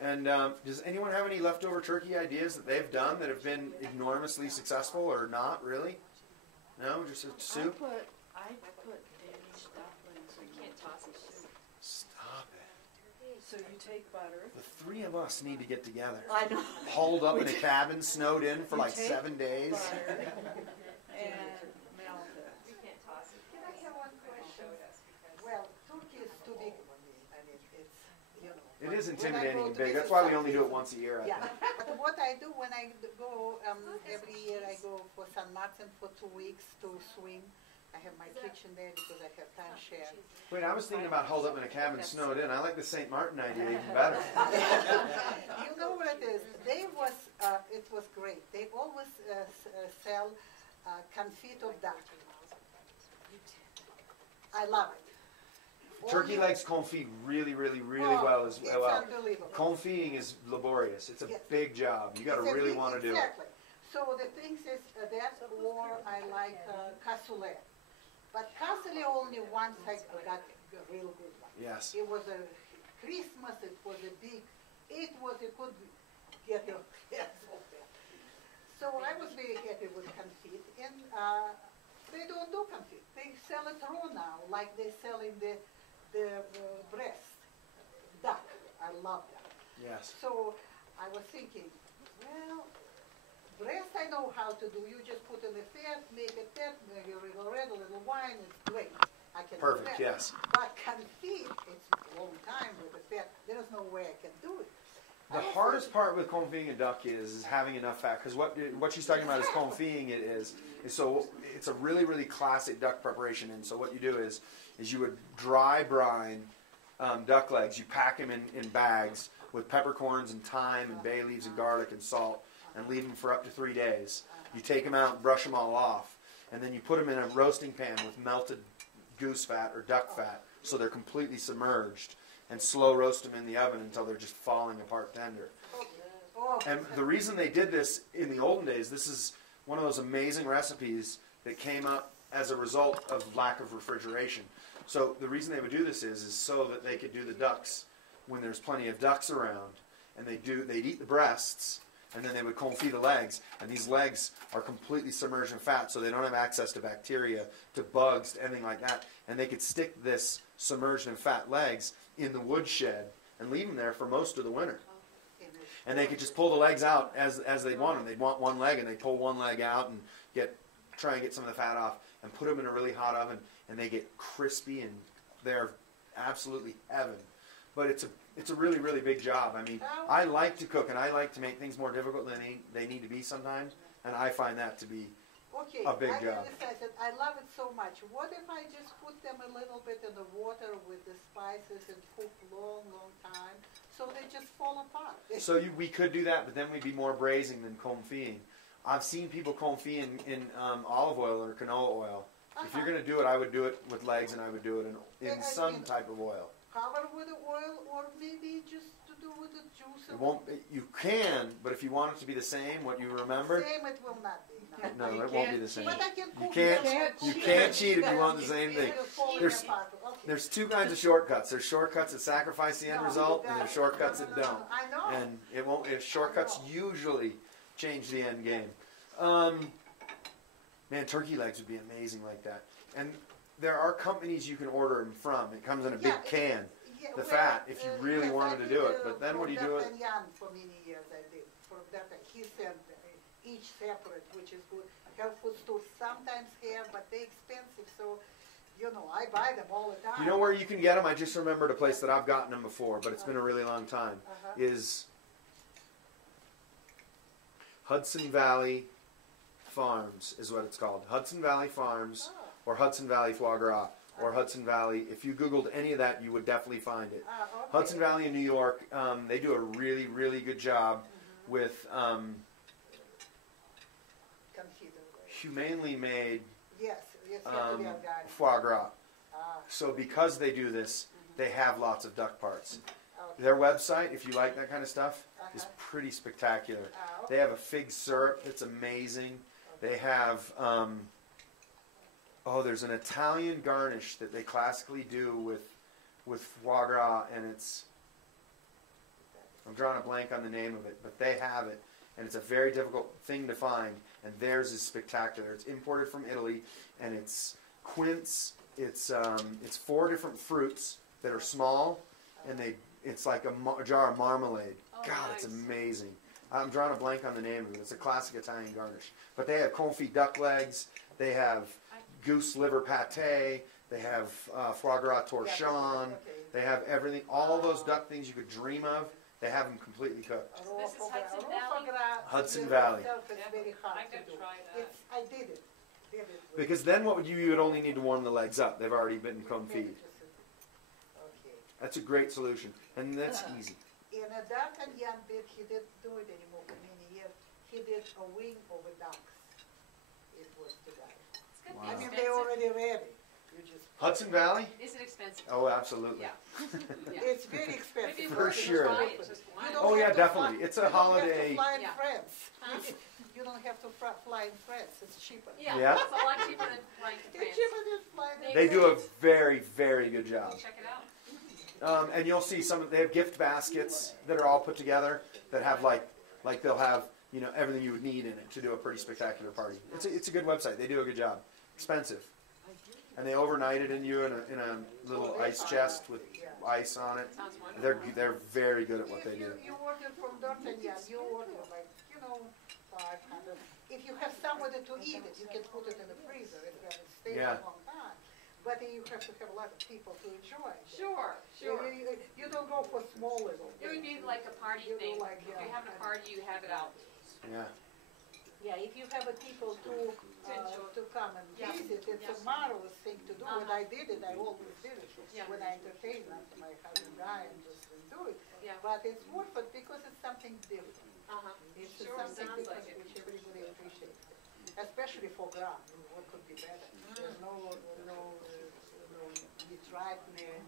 And does anyone have any leftover turkey ideas that they've done that have been enormously successful or not really? No, just a soup? I put Danish dumplings We in can't toss it. Stop it. So you take butter. The three of us need to get together. I know. Holed up in a cabin, snowed in for You like take 7 days. Butter and melt it. We can't toss it. Can I have one question? Well, Turkey is too big for me. I mean, it's, It is when I intimidating go and to big. That's visit why we some only do it people- once a year, I Yeah, think. but what I do when I go, every year I go for San Martin for 2 weeks to swim. I have my kitchen there because I have timeshare. Wait, I was thinking about holed up in a cabin, snowed in. I like the St. Martin idea even better. You know what it is? It was great. They always sell confit of duck. I love it. Turkey Only- likes confit really, really, really Oh, well as it's well. unbelievable. Confiting is laborious. It's a Yes. big job. You got to It's a really big- want to do it. Exactly. So the thing is that, or I like cassoulet. But cassoulet only once I got a real good one. Yes. It was a Christmas, it was a big, you could get your hands on that. So I was very happy with confit, and they don't do confit. They sell it raw now, like they sell in the breast, duck. I love that. Yes. So I was thinking, well, breast I know how to do. You just put in the fat, make it fat, maybe a little red, a little wine, it's great. I can Perfect, do that. yes. But confit, it's a long time with the fat. There's no way I can do it. The hardest part with confiting a duck is having enough fat, because what she's talking about is confiting it is so it's a really, really classic duck preparation. And so what you do is you would dry brine duck legs. You pack them in bags with peppercorns and thyme and bay leaves and garlic and salt, and leave them for up to 3 days. You take them out and brush them all off, and then you put them in a roasting pan with melted goose fat or duck fat, so they're completely submerged, and slow roast them in the oven until they're just falling apart tender. And the reason they did this in the olden days, this is one of those amazing recipes that came up as a result of lack of refrigeration. So the reason they would do this is so that they could do the ducks when there's plenty of ducks around, and they'd eat the breasts, and then they would confit the legs, and these legs are completely submerged in fat, so they don't have access to bacteria, to bugs, to anything like that, and they could stick this submerged in fat legs in the woodshed and leave them there for most of the winter. And they could just pull the legs out as they want them. They'd want one leg, and they'd pull one leg out and try and get some of the fat off, and put them in a really hot oven, and they get crispy, and they're absolutely heaven. But it's a really, really big job. I mean, I like to cook, and I like to make things more difficult than they need to be sometimes, and I find that to be a big job. I love it so much. What if I just put them a little bit in the water with the spices and cook long, long time, so they just fall apart? So we could do that, but then we'd be more braising than confiting. I've seen people confit in olive oil or canola oil. If you're going to do it, I would do it with legs, and I would do it in some type of oil. Cover with the oil, or maybe just to do with the juice. It won't. You can, but if you want it to be the same, what you remember. Same, it will not be. No, it won't be the same. But I can cook You can't cheat if you want the same thing. There's two kinds of shortcuts. There's shortcuts that sacrifice the end result, and there's shortcuts that don't. I know. And it won't. Shortcuts usually change the end game. Man, turkey legs would be amazing like that. And there are companies you can order them from. It comes in a big can. The fat, if you really wanted to do it. But then what do you do it? For many years I did. For that, he sent each separate, which is good. Health food stores sometimes have, but they're expensive, so I buy them all the time. You know where you can get them? I just remembered a place that I've gotten them before, but it's been a really long time. Is Hudson Valley Farms is what it's called. Hudson Valley Farms, or Hudson Valley Foie Gras, or Hudson Valley. If you Googled any of that, you would definitely find it. Hudson Valley in New York, they do a really, really good job with humanely made foie gras. So because they do this, they have lots of duck parts. Their website, if you like that kind of stuff, is pretty spectacular. They have a fig syrup that's amazing. They have, there's an Italian garnish that they classically do with foie gras, and I'm drawing a blank on the name of it, but they have it, and it's a very difficult thing to find, and theirs is spectacular. It's imported from Italy, and it's quince. It's 4 different fruits that are small, and it's like a jar of marmalade. God, it's amazing. I'm drawing a blank on the name of it. It's a classic Italian garnish. But they have confit duck legs. They have goose liver pate. They have foie gras torchon. They have everything. All those duck things you could dream of, they have them completely cooked. So this is Hudson Valley? Hudson Valley. I could try that. I did it. Because then what you would only need to warm the legs up. They've already been confit. That's a great solution. And that's easy. In a duck and young bit, he didn't do it anymore for many years. He did a wing over ducks. It was the guy. It's gonna Wow. be I mean, expensive. they're already ready. you just. Hudson Valley? Is it expensive? Oh, absolutely. Yeah. Yeah. It's very expensive. Maybe For we should sure. try it just You once. don't Oh, yeah, have to definitely. fly- It's a you don't holiday. have to fly in Yeah. France. Huh? You don't have to fly in France. It's cheaper. Yeah, Yeah. it's a lot cheaper than flying to It's France. cheaper than flying in They do a France. very, very good job. Check it out. And you'll see they have gift baskets that are all put together that have like they'll have, you know, everything you would need in it to do a pretty spectacular party. It's a good website. They do a good job. Expensive. And they overnight it in a little ice chest with ice on it. Sounds wonderful. They're very good at what they do. You order from D'Artagnan, you order like, 500. If you have somebody to eat it, you can put it in the freezer. It's going to stay Yeah. for a long time. But then you have to have a lot of people to enjoy it. Sure, sure. You don't go for small little. It would be like a party You thing. know, like, If you're having a party, you have it out. Yeah. Yeah, if you have a people to come and Yeah. visit, it's Yes. a marvelous thing to do. When Uh-huh. I did it, I always did it. Yeah. When I entertained after my husband died, and just do it. Yeah. But it's worth it because it's something different. Uh-huh. It's Sure, something sounds different like it. which everybody appreciates. Especially for ground, what could be better? There's no nitrite there,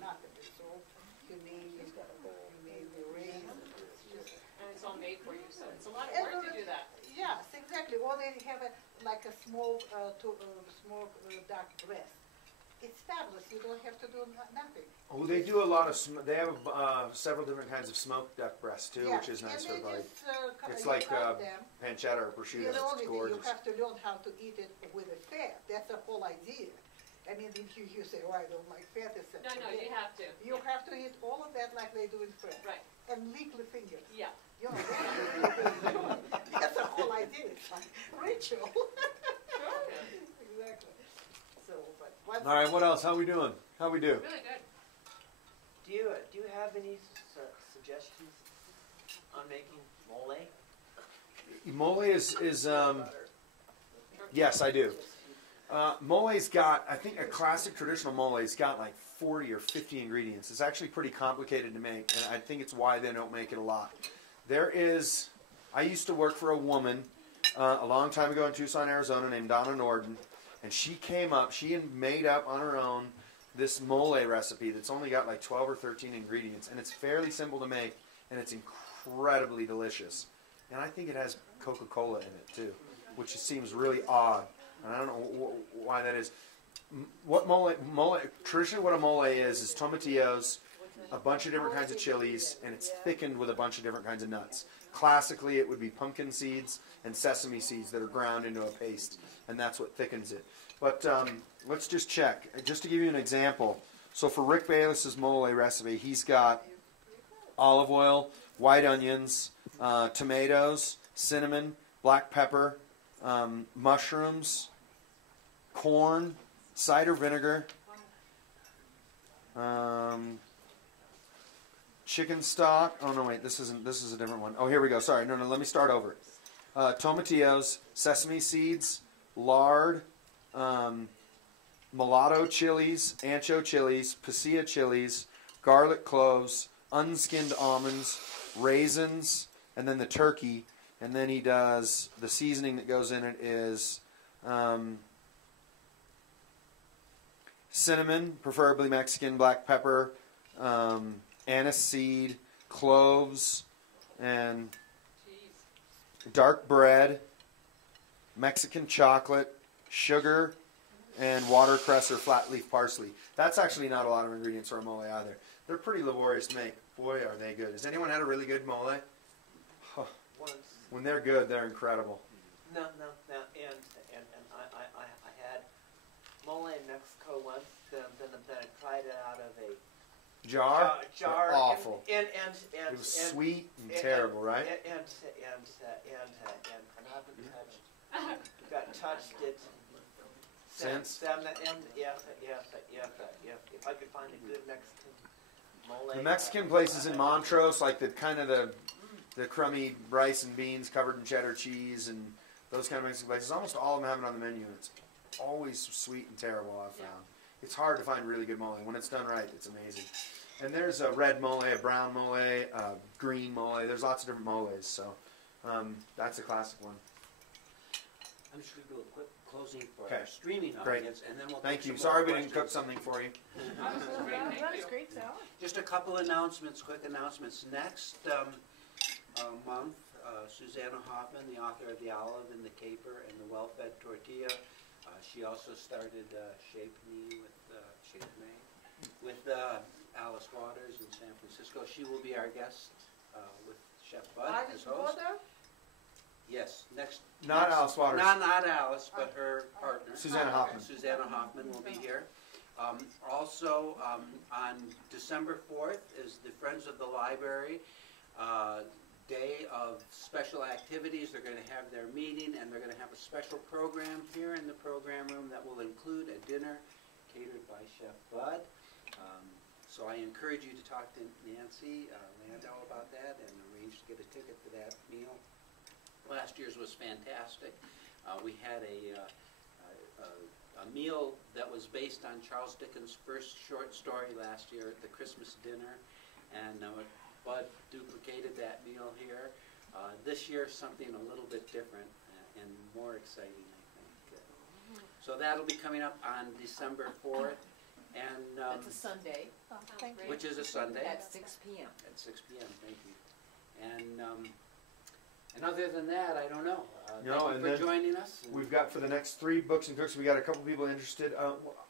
nothing. It's all humane, humanely raised. It's just And it's all made for you, so it's a lot of work to do that. yes, exactly. Or they have like a small duck breast. It's fabulous. You don't have to do nothing. Oh, they do a lot of. They have several different kinds of smoked duck breasts too, Yeah, which is nice and for a they party. just, It's you like cut them. pancetta or The prosciutto. only It's thing you gorgeous. have to learn how to eat it with a fat. That's the whole idea. I mean, if you say, "Oh, I don't like fat," it's No, you have to. You have to eat all of that like they do in France. Right. And lick the fingers. Yeah. You know, that's the whole idea. It's like ritual. Exactly. So, but once All right, what else? How we doing? How we do? Really good. Do you have any suggestions on making mole? Mole is yes, I do. Mole's got, I think a classic traditional mole's got like 40 or 50 ingredients. It's actually pretty complicated to make, and I think it's why they don't make it a lot. I used to work for a woman a long time ago in Tucson, Arizona, named Donna Norden, and she had made up on her own this mole recipe that's only got like 12 or 13 ingredients, and it's fairly simple to make, and it's incredibly delicious. And I think it has Coca-Cola in it too, which seems really odd. And I don't know why that is. Traditionally what a mole is tomatillos, a bunch of different kinds of chilies, and it's thickened with a bunch of different kinds of nuts. Classically, it would be pumpkin seeds and sesame seeds that are ground into a paste, and that's what thickens it. But let's just check. Just to give you an example, so for Rick Bayless's mole recipe, he's got olive oil, white onions, tomatoes, cinnamon, black pepper, mushrooms, corn, cider vinegar, chicken stock. Oh no, wait, this is a different one. Oh, here we go. Sorry, no, let me start over. Tomatillos, sesame seeds, lard, mulatto chilies, ancho chilies, pasilla chilies, garlic cloves, unskinned almonds, raisins, and then the turkey. And then he does, the seasoning that goes in it is cinnamon, preferably Mexican, black pepper, anise seed, cloves, and dark bread, Mexican chocolate, sugar, and watercress or flat leaf parsley. That's actually not a lot of ingredients for a mole either. They're pretty laborious to make. Boy, are they good. Has anyone had a really good mole? Once. When they're good, they're incredible. No, and I had mole in Mexico once. Then I tried it out of a Jar? jar. They're awful. And It was sweet and terrible, right? And I haven't touched it Since? And if I could find a good Mexican mole. The Mexican places in Montrose, like the kind of the crummy rice and beans covered in cheddar cheese and those kind of Mexican places, almost all of them have it on the menu. It's always sweet and terrible, I've found. It's hard to find really good mole. When it's done right, it's amazing. And there's a red mole, a brown mole, a green mole. There's lots of different moles, so that's a classic one. I'm just going to go quick. closing for Okay. our streaming Great. audience, and then we'll Thank take you. some more Sorry we didn't cook questions. something for you. That was great, Sally. Just a couple announcements, quick announcements. Next month, Susanna Hoffman, the author of The Olive and the Caper and the Well-Fed Tortilla, she also started Shape Me with Alice Waters in San Francisco. She will be our guest with Chef Bud as host. Yes, Not Alice Waters. Not Alice, but her partner. Susanna Hoffman. Susanna Hoffman will be here. Also, on December 4th is the Friends of the Library day of special activities. They're going to have their meeting, and they're going to have a special program here in the program room that will include a dinner catered by Chef Bud. So I encourage you to talk to Nancy Landau about that and arrange to get a ticket to that meal. Last year's was fantastic. We had a meal that was based on Charles Dickens' first short story last year at the Christmas dinner, and Bud duplicated that meal here. This year, something a little bit different and more exciting, I think. So that'll be coming up on December 4th, and It's a Sunday Oh, thank you. which is a Sunday at 6 p.m. at 6 p.m. Thank you. And other than that, I don't know. No, Thank and you for then joining us. We've got for the next 3 books and cooks, we got a couple people interested.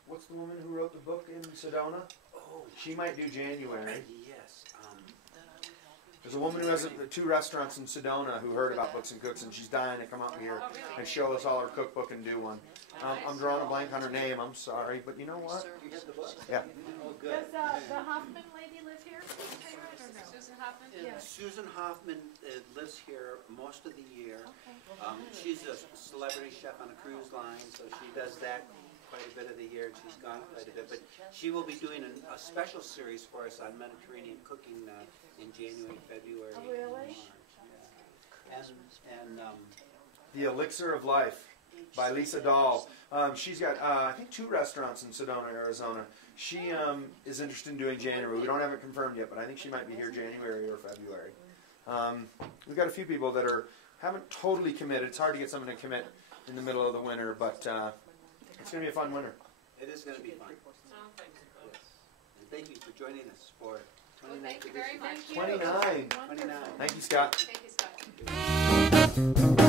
What's the woman who wrote the book in Sedona? Oh, She might do January. yes. There's a woman who has 2 restaurants in Sedona who heard about Books and Cooks, and she's dying to come up here Oh, really? and show us all her cookbook and do one. I'm drawing a blank on her name. I'm sorry, but you know what? You have the book? Yeah. Oh, good. Does the Hoffman lady live here? Or no? Susan Hoffman? Yeah. Susan Hoffman lives here most of the year. Okay. She's a celebrity chef on a cruise line, so she does that quite a bit of the year, and she's gone quite a bit. But she will be doing a special series for us on Mediterranean cooking in January, February, Oh, really? and March. And The Elixir of Life by Lisa Dahl. She's got, I think, 2 restaurants in Sedona, Arizona. She is interested in doing January. We don't have it confirmed yet, but I think she might be here January or February. We've got a few people that haven't totally committed. It's hard to get someone to commit in the middle of the winter, but it's going to be a fun winter. it is going to be fun. Oh, thank you. Yes. And thank you for joining us for Well, 29th thank you very edition. much. Thank you. 29. Wonderful. Thank you, Scott. Thank you, Scott.